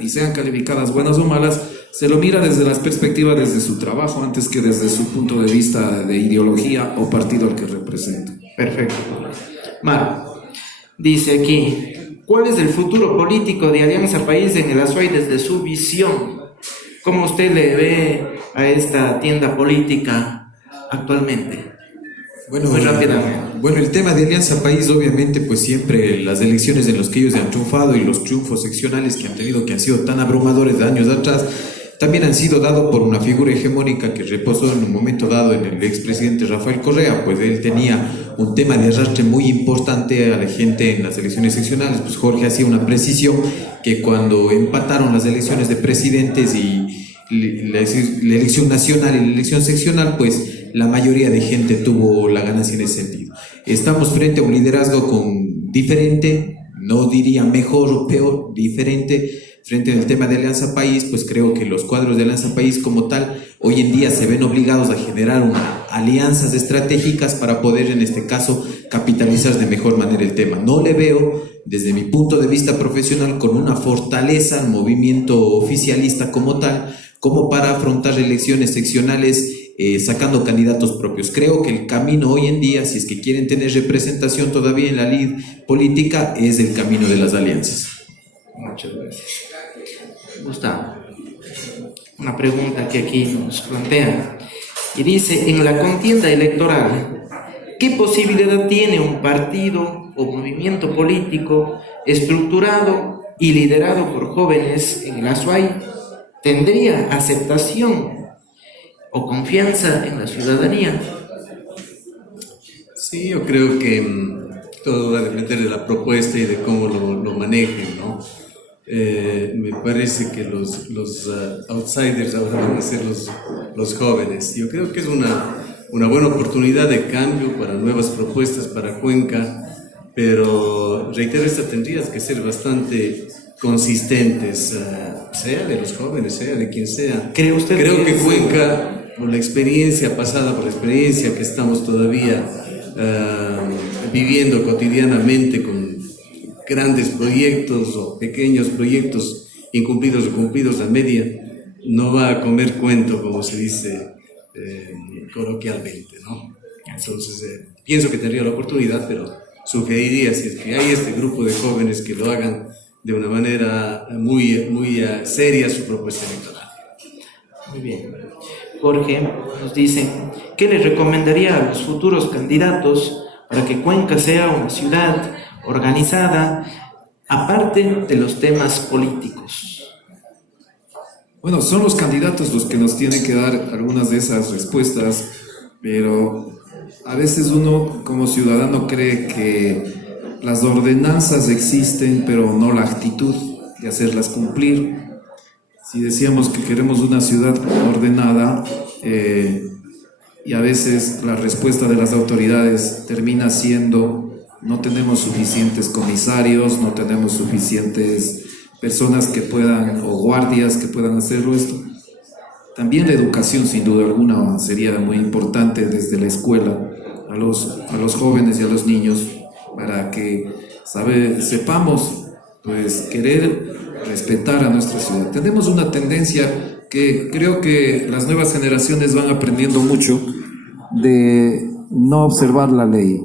y sean calificadas buenas o malas, se lo mira desde las perspectivas, desde su trabajo, antes que desde su punto de vista de ideología o partido al que representa. Perfecto. Mar, dice aquí: ¿cuál es el futuro político de Alianza País en el Azuay desde su visión? ¿Cómo usted le ve a esta tienda política actualmente? Bueno, muy rápidamente. Bueno, el tema de Alianza País, obviamente, pues siempre las elecciones en las que ellos han triunfado y los triunfos seccionales que han tenido, que han sido tan abrumadores de años atrás, también han sido dados por una figura hegemónica que reposó en un momento dado en el expresidente Rafael Correa. Pues él tenía un tema de arrastre muy importante a la gente en las elecciones seccionales. Pues Jorge hacía una precisión que cuando empataron las elecciones de presidentes y la elección nacional y la elección seccional, pues la mayoría de gente tuvo la ganancia en ese sentido. Estamos frente a un liderazgo diferente, no diría mejor o peor, diferente. Frente al tema de Alianza País, pues creo que los cuadros de Alianza País como tal hoy en día se ven obligados a generar alianzas estratégicas para poder, en este caso, capitalizar de mejor manera el tema. No le veo, desde mi punto de vista profesional, con una fortaleza al movimiento oficialista como tal, como para afrontar elecciones seccionales sacando candidatos propios. Creo que el camino hoy en día, si es que quieren tener representación todavía en la lid política, es el camino de las alianzas. Muchas gracias. Gustavo, una pregunta que aquí nos plantea y dice: en la contienda electoral, ¿qué posibilidad tiene un partido o movimiento político estructurado y liderado por jóvenes en el Azuay? ¿Tendría aceptación o confianza en la ciudadanía? Sí, yo creo que todo va a depender de la propuesta y de cómo lo manejen, ¿no? Me parece que los outsiders ahora van a ser los jóvenes. Yo creo que es una buena oportunidad de cambio para nuevas propuestas para Cuenca, pero reitero, estas tendrían que ser bastante consistentes, sea de los jóvenes, sea de quien sea. Creo que Cuenca, por la experiencia pasada, por la experiencia que estamos todavía viviendo cotidianamente con grandes proyectos o pequeños proyectos incumplidos o cumplidos a media, no va a comer cuento, como se dice coloquialmente, ¿no? Entonces, pienso que tendría la oportunidad, pero sugeriría, si es que hay este grupo de jóvenes, que lo hagan de una manera muy seria su propuesta electoral. Muy bien. Jorge nos dice: ¿qué le recomendaría a los futuros candidatos para que Cuenca sea una ciudad organizada, aparte de los temas políticos? Bueno, son los candidatos los que nos tienen que dar algunas de esas respuestas, pero a veces uno como ciudadano cree que las ordenanzas existen, pero no la actitud de hacerlas cumplir. Si decíamos que queremos una ciudad ordenada, y a veces la respuesta de las autoridades termina siendo: no tenemos suficientes comisarios, no tenemos suficientes personas que puedan, o guardias que puedan hacerlo esto. También la educación, sin duda alguna, sería muy importante desde la escuela a los jóvenes y a los niños, para que sepamos pues querer respetar a nuestra ciudad. Tenemos una tendencia que creo que las nuevas generaciones van aprendiendo mucho, de no observar la ley,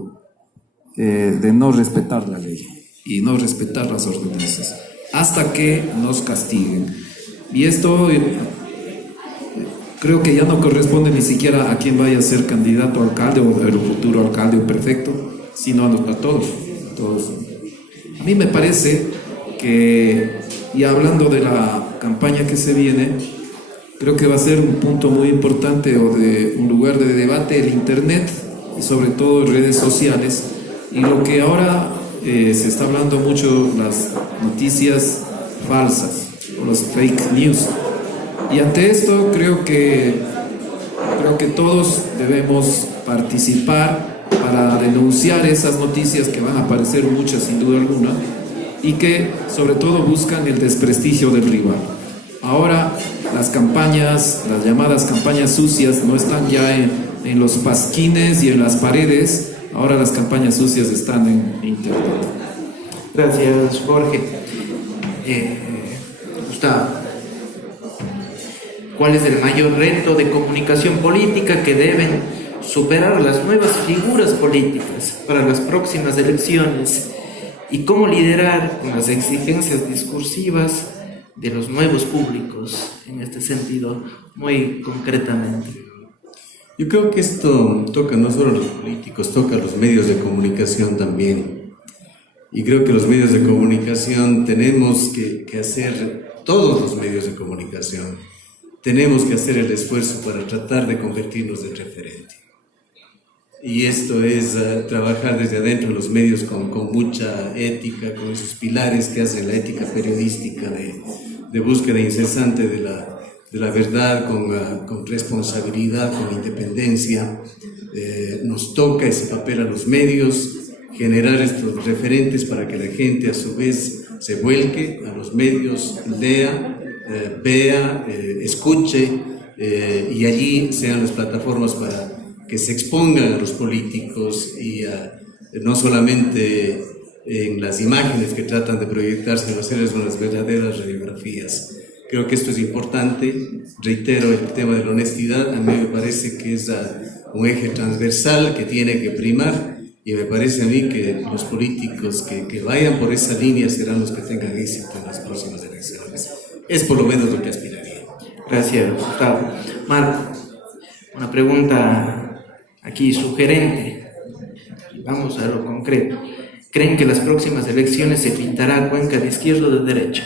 de no respetar la ley y no respetar las ordenanzas hasta que nos castiguen. Y esto creo que ya no corresponde ni siquiera a quien vaya a ser candidato a alcalde o el futuro alcalde o prefecto, sino a todos. A mí me parece que, y hablando de la campaña que se viene, creo que va a ser un punto muy importante, o de un lugar de debate, el internet y sobre todo redes sociales, y lo que ahora se está hablando mucho, las noticias falsas o los fake news. Y ante esto creo que todos debemos participar para denunciar esas noticias, que van a aparecer muchas sin duda alguna, y que sobre todo buscan el desprestigio del rival. Ahora las llamadas campañas sucias no están ya en los pasquines y en las paredes, ahora las campañas sucias están en internet. Gracias, Jorge. Gustavo, ¿cuál es el mayor reto de comunicación política que deben superar las nuevas figuras políticas para las próximas elecciones? ¿Y cómo liderar con las exigencias discursivas de los nuevos públicos en este sentido, muy concretamente? Yo creo que esto toca no solo a los políticos, toca a los medios de comunicación también. Y creo que los medios de comunicación tenemos que hacer, todos los medios de comunicación, tenemos que hacer el esfuerzo para tratar de convertirnos en referente. Y esto es trabajar desde adentro en los medios con mucha ética, con esos pilares que hacen la ética periodística de búsqueda incesante de la verdad, con responsabilidad, con independencia. Nos toca ese papel a los medios, generar estos referentes para que la gente a su vez se vuelque a los medios, lea, vea, escuche, y allí sean las plataformas para que se expongan a los políticos, y no solamente en las imágenes que tratan de proyectarse, sino hacerles unas verdaderas radiografías. Creo que esto es importante. Reitero, el tema de la honestidad a mí me parece que es un eje transversal que tiene que primar, y me parece a mí que los políticos que vayan por esa línea serán los que tengan éxito en las próximas elecciones. Es por lo menos lo que aspiraría. Gracias, Gustavo. Marco, una pregunta aquí sugerente. Vamos a lo concreto. ¿Creen que las próximas elecciones se pintará Cuenca de izquierda o de derecha?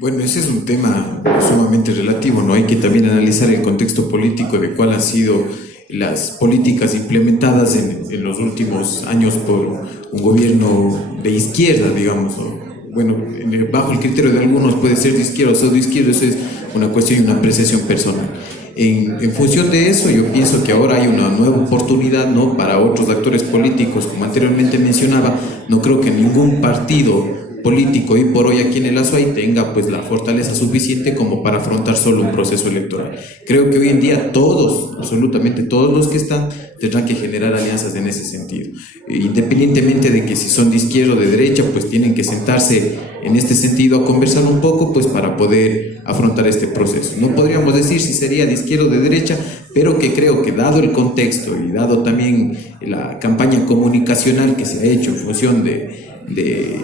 Bueno, ese es un tema sumamente relativo, ¿no? Hay que también analizar el contexto político de cuál han sido las políticas implementadas en los últimos años por un gobierno de izquierda, digamos, ¿no? Bueno, bajo el criterio de algunos puede ser de izquierda o pseudo izquierda, eso es una cuestión y una apreciación personal. En función de eso, yo pienso que ahora hay una nueva oportunidad, ¿no?, para otros actores políticos, como anteriormente mencionaba. No creo que ningún partido político hoy por hoy aquí en el Azuay tenga pues la fortaleza suficiente como para afrontar solo un proceso electoral. Creo que hoy en día todos, absolutamente todos los que están, tendrán que generar alianzas en ese sentido. Independientemente de que si son de izquierda o de derecha, pues tienen que sentarse en este sentido a conversar un poco pues para poder afrontar este proceso. No podríamos decir si sería de izquierda o de derecha, pero que creo que dado el contexto y dado también la campaña comunicacional que se ha hecho en función de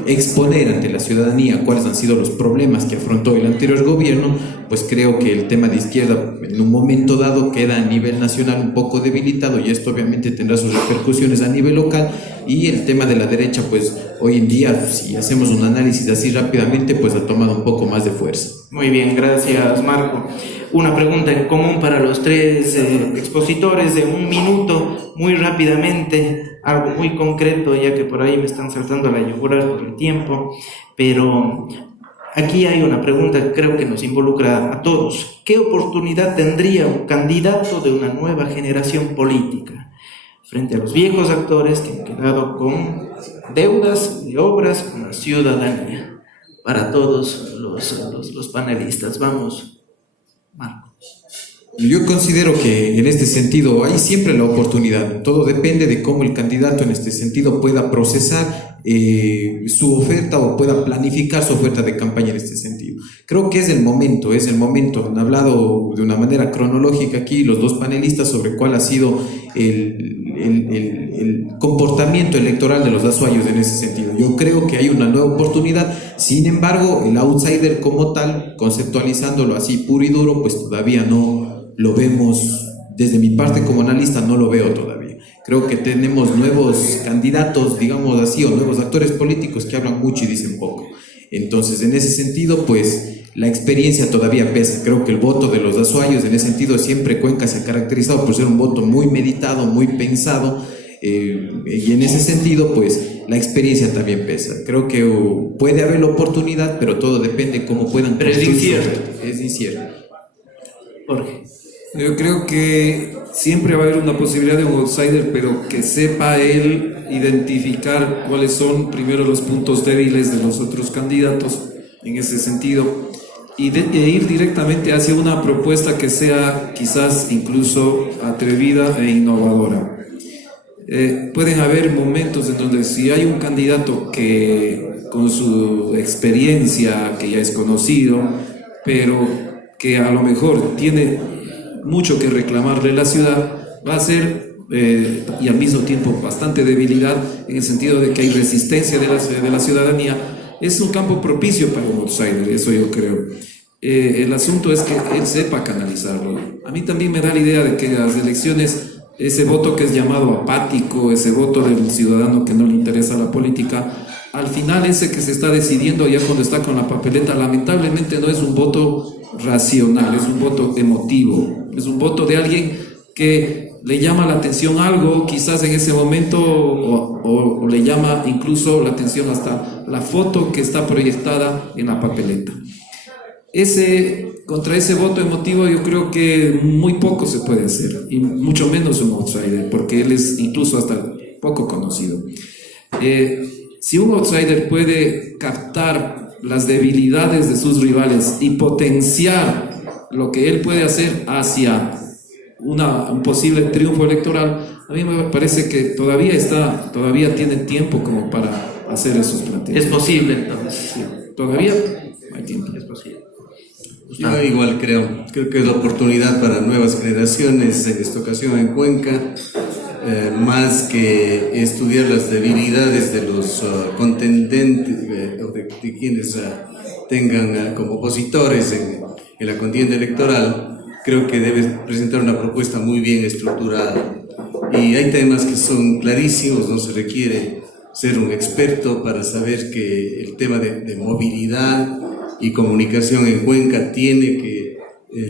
exponer ante la ciudadanía cuáles han sido los problemas que afrontó el anterior gobierno, pues creo que el tema de izquierda en un momento dado queda a nivel nacional un poco debilitado, y esto obviamente tendrá sus repercusiones a nivel local, y el tema de la derecha pues hoy en día, si hacemos un análisis así rápidamente, pues ha tomado un poco más de fuerza. Muy bien, gracias Marco. Una pregunta en común para los tres expositores de 1 minuto, muy rápidamente, algo muy concreto, ya que por ahí me están saltando a la yugular por el tiempo, pero aquí hay una pregunta que creo que nos involucra a todos. ¿Qué oportunidad tendría un candidato de una nueva generación política frente a los viejos actores que han quedado con deudas de obras con la ciudadanía? Para todos los panelistas, vamos, Marco. Yo considero que en este sentido hay siempre la oportunidad. Todo depende de cómo el candidato en este sentido pueda procesar su oferta o pueda planificar su oferta de campaña en este sentido. Creo que es el momento. Han hablado de una manera cronológica aquí los dos panelistas sobre cuál ha sido el comportamiento electoral de los azuayos en ese sentido. Yo creo que hay una nueva oportunidad. Sin embargo, el outsider como tal, conceptualizándolo así puro y duro, pues todavía no lo vemos. Desde mi parte como analista no lo veo todavía. Creo que tenemos nuevos candidatos, digamos así, o nuevos actores políticos que hablan mucho y dicen poco. Entonces, en ese sentido, pues la experiencia todavía pesa. Creo que el voto de los azuayos, en ese sentido, siempre Cuenca se ha caracterizado por ser un voto muy meditado, muy pensado, y en ese sentido, pues la experiencia también pesa. Creo que puede haber la oportunidad, pero todo depende de cómo puedan. Pero es incierto. Es incierto. Jorge. Yo creo que siempre va a haber una posibilidad de un outsider, pero que sepa él identificar cuáles son primero los puntos débiles de los otros candidatos en ese sentido, e ir directamente hacia una propuesta que sea quizás incluso atrevida e innovadora. Pueden haber momentos en donde si hay un candidato que con su experiencia, que ya es conocido, pero que a lo mejor tiene mucho que reclamarle a la ciudad, va a ser y al mismo tiempo bastante debilidad en el sentido de que hay resistencia de la ciudadanía. Es un campo propicio para un outsider, eso yo creo. El asunto es que él sepa canalizarlo. A mí también me da la idea de que las elecciones, ese voto que es llamado apático, ese voto del ciudadano que no le interesa la política, al final ese que se está decidiendo ya cuando está con la papeleta, lamentablemente no es un voto racional, es un voto emotivo, es un voto de alguien que le llama la atención algo, quizás en ese momento, o le llama incluso la atención hasta la foto que está proyectada en la papeleta. Contra ese voto emotivo yo creo que muy poco se puede hacer, y mucho menos un outsider, porque él es incluso hasta poco conocido. Si un outsider puede captar las debilidades de sus rivales y potenciar lo que él puede hacer hacia un posible triunfo electoral, a mí me parece que todavía tiene tiempo como para hacer esos planteamientos. Es posible entonces. Sí, todavía hay tiempo. Es posible. Yo igual creo que es la oportunidad para nuevas generaciones, en esta ocasión en Cuenca. más que estudiar las debilidades de los contendentes o de quienes tengan como opositores en la contienda electoral, creo que debe presentar una propuesta muy bien estructurada. Y hay temas que son clarísimos, no se requiere ser un experto para saber que el tema de movilidad y comunicación en Cuenca tiene que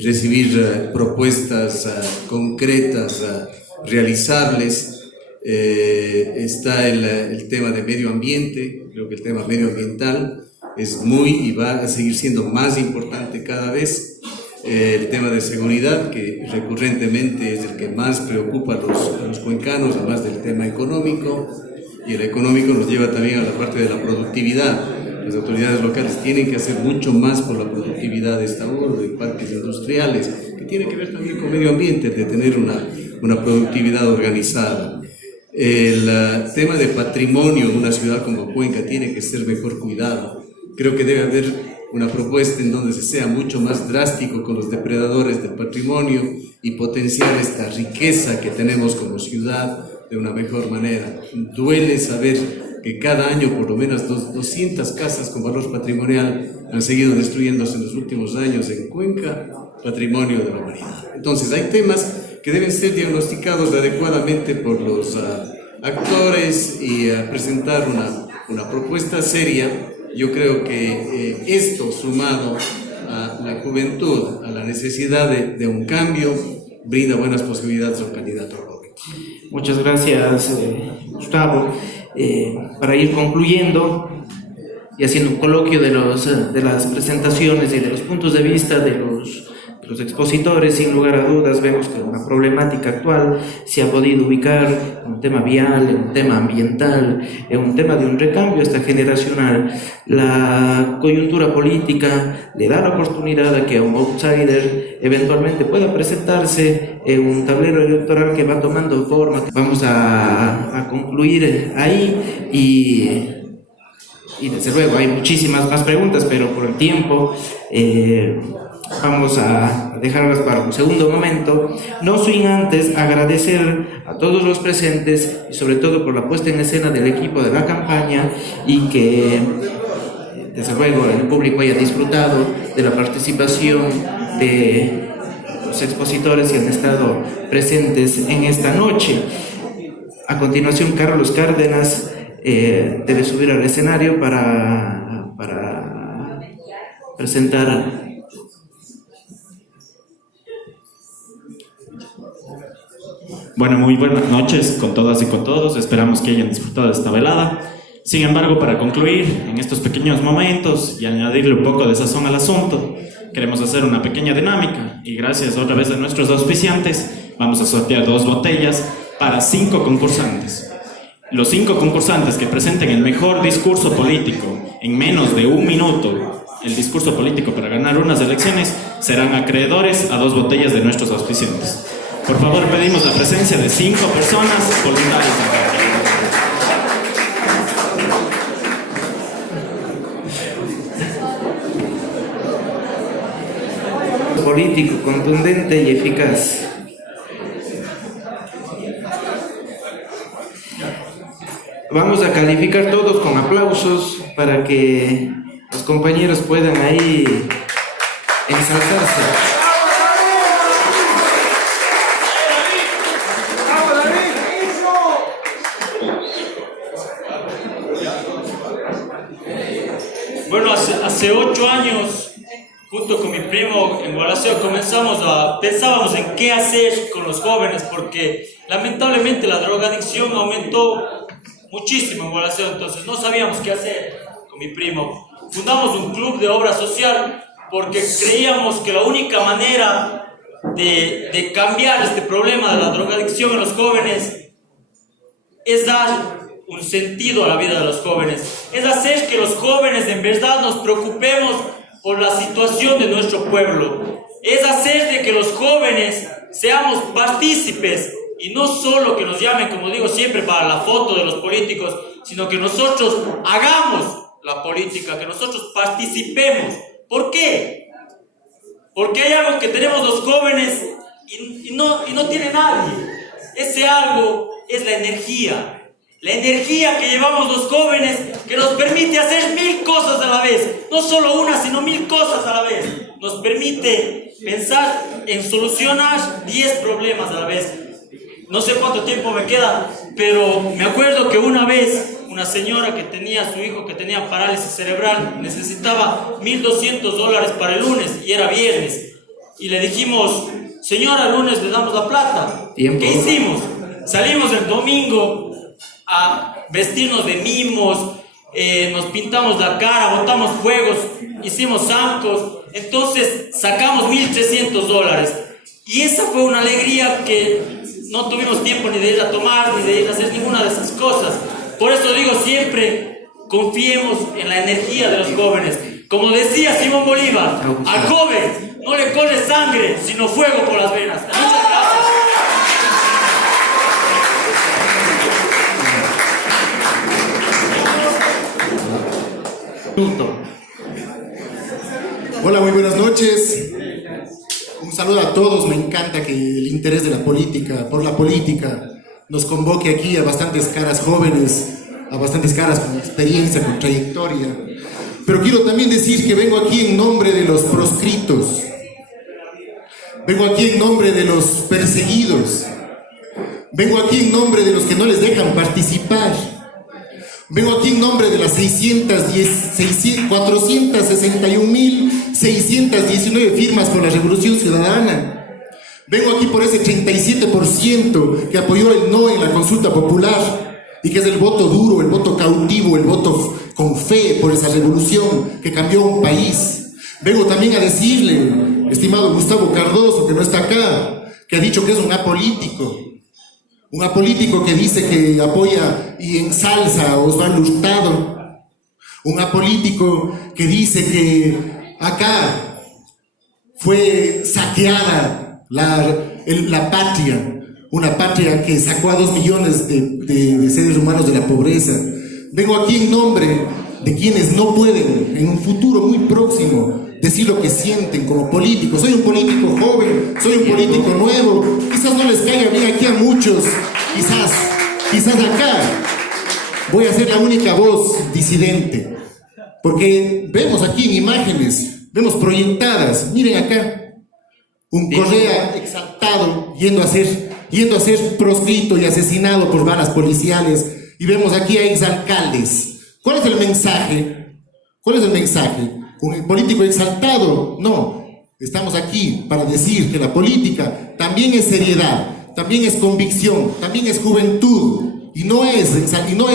recibir propuestas concretas, realizables. Está el tema de medio ambiente. Creo que el tema medioambiental es muy y va a seguir siendo más importante cada vez. El tema de seguridad, que recurrentemente es el que más preocupa a los cuencanos, además del tema económico, y el económico nos lleva también a la parte de la productividad. Las autoridades locales tienen que hacer mucho más por la productividad de esta urbe, de parques industriales, que tiene que ver también con medio ambiente, de tener una productividad organizada. El tema de patrimonio de una ciudad como Cuenca tiene que ser mejor cuidado. Creo que debe haber una propuesta en donde se sea mucho más drástico con los depredadores del patrimonio y potenciar esta riqueza que tenemos como ciudad de una mejor manera. Duele saber que cada año por lo menos 200 casas con valor patrimonial han seguido destruyéndose en los últimos años en Cuenca, patrimonio de la humanidad. Entonces hay temas que deben ser diagnosticados adecuadamente por los actores y presentar una propuesta seria. Yo creo que esto, sumado a la juventud, a la necesidad de un cambio, brinda buenas posibilidades al candidato Roberto. Muchas gracias, Gustavo. Para ir concluyendo y haciendo un coloquio de las presentaciones y de los puntos de vista de los expositores, sin lugar a dudas vemos que una problemática actual se ha podido ubicar en un tema vial, en un tema ambiental, en un tema de un recambio hasta generacional. La coyuntura política le da la oportunidad a que un outsider eventualmente pueda presentarse en un tablero electoral que va tomando forma. Vamos a concluir ahí y desde luego hay muchísimas más preguntas, pero por el tiempo vamos a dejarlas para un segundo momento, no sin antes agradecer a todos los presentes y sobre todo por la puesta en escena del equipo de la campaña y que desde luego el público haya disfrutado de la participación de los expositores que han estado presentes en esta noche. A continuación, Carlos Cárdenas debe subir al escenario para presentar. Bueno, muy buenas noches con todas y con todos. Esperamos que hayan disfrutado de esta velada. Sin embargo, para concluir en estos pequeños momentos y añadirle un poco de sazón al asunto, queremos hacer una pequeña dinámica y gracias otra vez a nuestros auspiciantes vamos a sortear 2 botellas para 5 concursantes. Los 5 concursantes que presenten el mejor discurso político en menos de 1 minuto, el discurso político para ganar unas elecciones, serán acreedores a 2 botellas de nuestros auspiciantes. Por favor, pedimos la presencia de 5 personas voluntarias. Político, contundente y eficaz. Vamos a calificar todos con aplausos para que los compañeros puedan ahí ensalzarse. Bueno, hace 8 años, junto con mi primo en Gualaceo, pensábamos en qué hacer con los jóvenes, porque lamentablemente la drogadicción aumentó muchísimo en Gualaceo, entonces no sabíamos qué hacer con mi primo. Fundamos un club de obra social porque creíamos que la única manera de cambiar este problema de la drogadicción en los jóvenes es dar un sentido a la vida de los jóvenes, es hacer que los jóvenes en verdad nos preocupemos por la situación de nuestro pueblo, es hacer de que los jóvenes seamos partícipes y no solo que nos llamen, como digo siempre, para la foto de los políticos, sino que nosotros hagamos la política, que nosotros participemos. ¿Por qué? Porque hay algo que tenemos los jóvenes y no tiene nadie. Ese algo es la energía. La energía que llevamos los jóvenes que nos permite hacer 1000 cosas a la vez. No solo una, sino 1000 cosas a la vez. Nos permite pensar en solucionar 10 problemas a la vez. No sé cuánto tiempo me queda, pero me acuerdo que una vez una señora que tenía a su hijo que tenía parálisis cerebral necesitaba $1,200 para el lunes y era viernes. Y le dijimos, señora, el lunes le damos la plata. Tiempo. ¿Qué hicimos? Salimos el domingo a vestirnos de mimos, nos pintamos la cara, botamos fuegos, hicimos zancos, entonces sacamos $1,300 y esa fue una alegría que no tuvimos tiempo ni de ir a tomar ni de ir a hacer ninguna de esas cosas. Por eso digo siempre, confiemos en la energía de los jóvenes. Como decía Simón Bolívar, al joven no le corre sangre sino fuego por las venas. Muchas gracias. Hola, muy buenas noches. Un saludo a todos. Me encanta que el interés de la política, por la política, nos convoque aquí a bastantes caras jóvenes, a bastantes caras con experiencia, con trayectoria. Pero quiero también decir que vengo aquí en nombre de los proscritos. Vengo aquí en nombre de los perseguidos. Vengo aquí en nombre de los que no les dejan participar. Vengo aquí en nombre de las 461.619 firmas por la Revolución Ciudadana. Vengo aquí por ese 37% que apoyó el no en la consulta popular y que es el voto duro, el voto cautivo, el voto con fe por esa revolución que cambió un país. Vengo también a decirle, estimado Gustavo Cardoso, que no está acá, que ha dicho que es un apolítico. Un apolítico que dice que apoya y ensalza a Osvaldo Hurtado. Un apolítico que dice que acá fue saqueada la patria. Una patria que sacó a 2 millones de seres humanos de la pobreza. Vengo aquí en nombre de quienes no pueden en un futuro muy próximo decir lo que sienten como políticos. Soy un político joven, soy un político nuevo, quizás no les caiga bien aquí a muchos, quizás acá voy a ser la única voz disidente, porque vemos aquí en imágenes, vemos proyectadas, miren acá, un Correa exaltado yendo a ser proscrito y asesinado por balas policiales, y vemos aquí a exalcaldes. ¿Cuál es el mensaje? ¿Cuál es el mensaje? ¿Un político exaltado? No, estamos aquí para decir que la política también es seriedad, también es convicción, también es juventud, y no es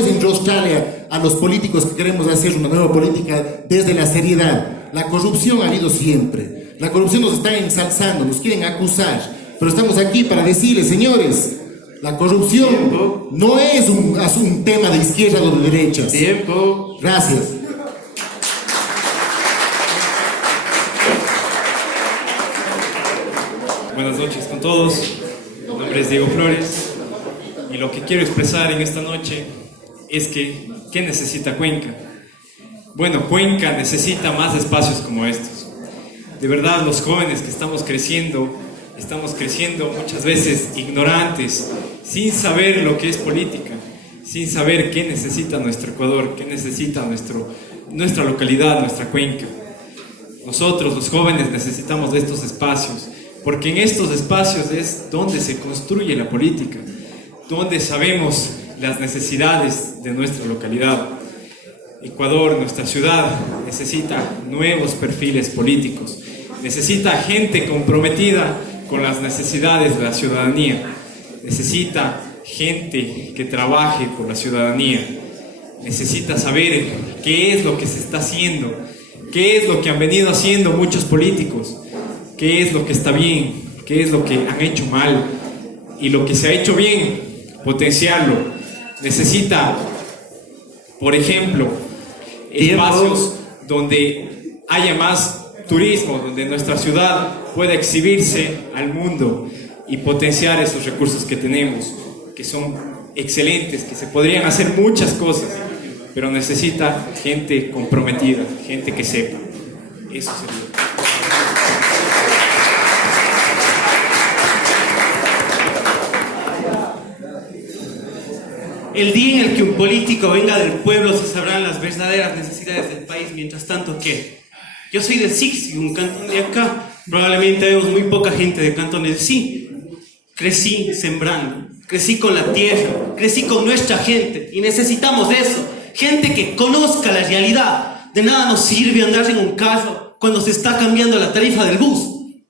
enrostrarle a los políticos que queremos hacer una nueva política desde la seriedad. La corrupción ha habido siempre, la corrupción nos está ensalzando, nos quieren acusar, pero estamos aquí para decirles, señores, la corrupción no es un tema de izquierda o de derechas. Gracias. Buenas noches con todos, mi nombre es Diego Flores y lo que quiero expresar en esta noche es que ¿qué necesita Cuenca? Bueno, Cuenca necesita más espacios como estos. De verdad, los jóvenes que estamos creciendo muchas veces ignorantes, sin saber lo que es política, sin saber qué necesita nuestro Ecuador, qué necesita nuestra localidad, nuestra Cuenca. Nosotros, los jóvenes, necesitamos de estos espacios, porque en estos espacios es donde se construye la política, donde sabemos las necesidades de nuestra localidad. Ecuador, nuestra ciudad, necesita nuevos perfiles políticos, necesita gente comprometida con las necesidades de la ciudadanía, necesita gente que trabaje por la ciudadanía, necesita saber qué es lo que se está haciendo, qué es lo que han venido haciendo muchos políticos, qué es lo que está bien, qué es lo que han hecho mal, y lo que se ha hecho bien, potenciarlo. Necesita, por ejemplo, espacios donde haya más turismo, donde nuestra ciudad pueda exhibirse al mundo y potenciar esos recursos que tenemos, que son excelentes, que se podrían hacer muchas cosas, pero necesita gente comprometida, gente que sepa. Eso sería. El día en el que un político venga del pueblo se sabrán las verdaderas necesidades del país. Mientras tanto, ¿qué? Yo soy del Sixi, un cantón de acá. Probablemente vemos muy poca gente de cantones de sí. Crecí sembrando, crecí con la tierra, crecí con nuestra gente y necesitamos eso. Gente que conozca la realidad. De nada nos sirve andar en un carro cuando se está cambiando la tarifa del bus.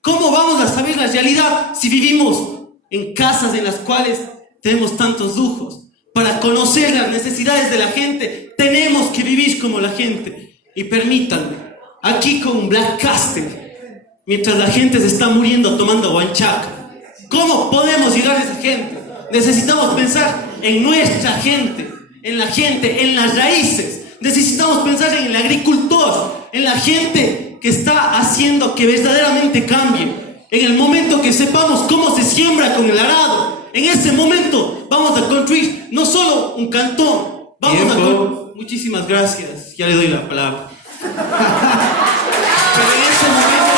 ¿Cómo vamos a saber la realidad si vivimos en casas en las cuales tenemos tantos lujos? Para conocer las necesidades de la gente, tenemos que vivir como la gente. Y permítanme, aquí con un Black Castle, mientras la gente se está muriendo tomando guanchaca, ¿cómo podemos llegar a esa gente? Necesitamos pensar en nuestra gente, en las raíces. Necesitamos pensar en el agricultor, en la gente que está haciendo que verdaderamente cambie. En el momento que sepamos cómo se siembra con el arado, en ese momento vamos a construir no solo un cantón, vamos a... Muchísimas gracias, ya le doy la palabra. Pero en ese momento,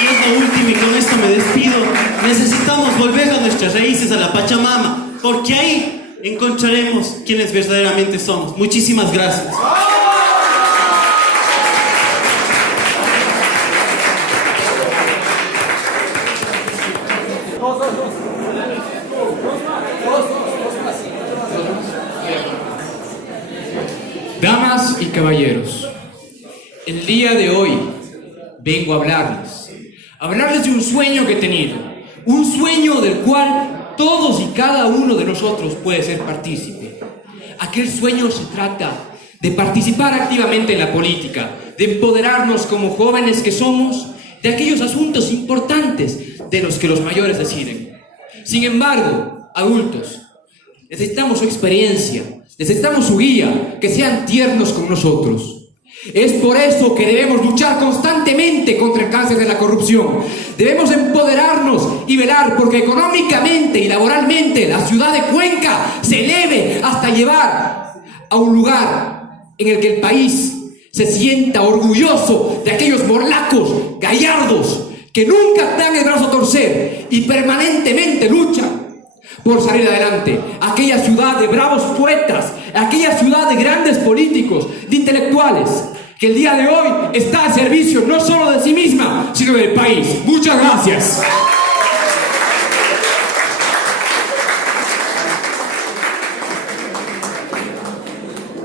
y es lo último y con esto me despido, necesitamos volver a nuestras raíces, a la Pachamama, porque ahí encontraremos quienes verdaderamente somos. Muchísimas gracias. Damas y caballeros, el día de hoy vengo a hablarles de un sueño que he tenido, un sueño del cual todos y cada uno de nosotros puede ser partícipe. Aquel sueño se trata de participar activamente en la política, de empoderarnos como jóvenes que somos de aquellos asuntos importantes de los que los mayores deciden. Sin embargo, adultos, necesitamos su experiencia, necesitamos su guía, que sean tiernos con nosotros. Es por eso que debemos luchar constantemente contra el cáncer de la corrupción. Debemos empoderarnos y velar porque económicamente y laboralmente la ciudad de Cuenca se eleve hasta llevar a un lugar en el que el país se sienta orgulloso de aquellos morlacos gallardos que nunca dan el brazo a torcer y permanentemente luchan por salir adelante. Aquella ciudad de bravos poetas, aquella ciudad de grandes políticos, de intelectuales, que el día de hoy está al servicio no solo de sí misma, sino del país. Muchas gracias.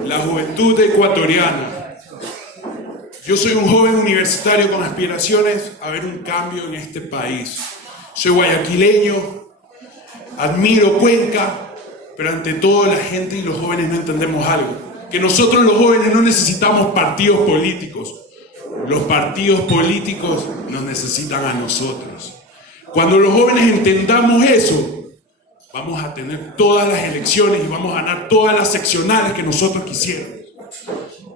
La juventud ecuatoriana. Yo soy un joven universitario con aspiraciones a ver un cambio en este país. Soy guayaquileño, admiro Cuenca, pero ante todo la gente y los jóvenes no entendemos algo. Que nosotros los jóvenes no necesitamos partidos políticos. Los partidos políticos nos necesitan a nosotros. Cuando los jóvenes entendamos eso, vamos a tener todas las elecciones y vamos a ganar todas las seccionales que nosotros quisiéramos.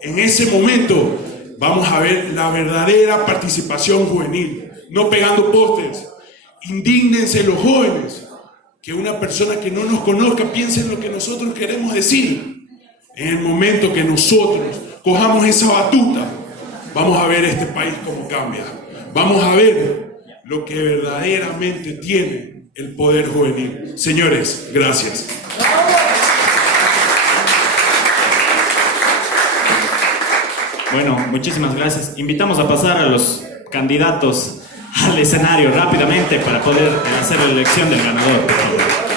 En ese momento vamos a ver la verdadera participación juvenil, no pegando pósters. Indígnense los jóvenes, que una persona que no nos conozca piense en lo que nosotros queremos decir. En el momento que nosotros cojamos esa batuta, vamos a ver este país cómo cambia. Vamos a ver lo que verdaderamente tiene el poder juvenil. Señores, gracias. Bueno, muchísimas gracias. Invitamos a pasar a los candidatos al escenario rápidamente para poder hacer la elección del ganador, por favor.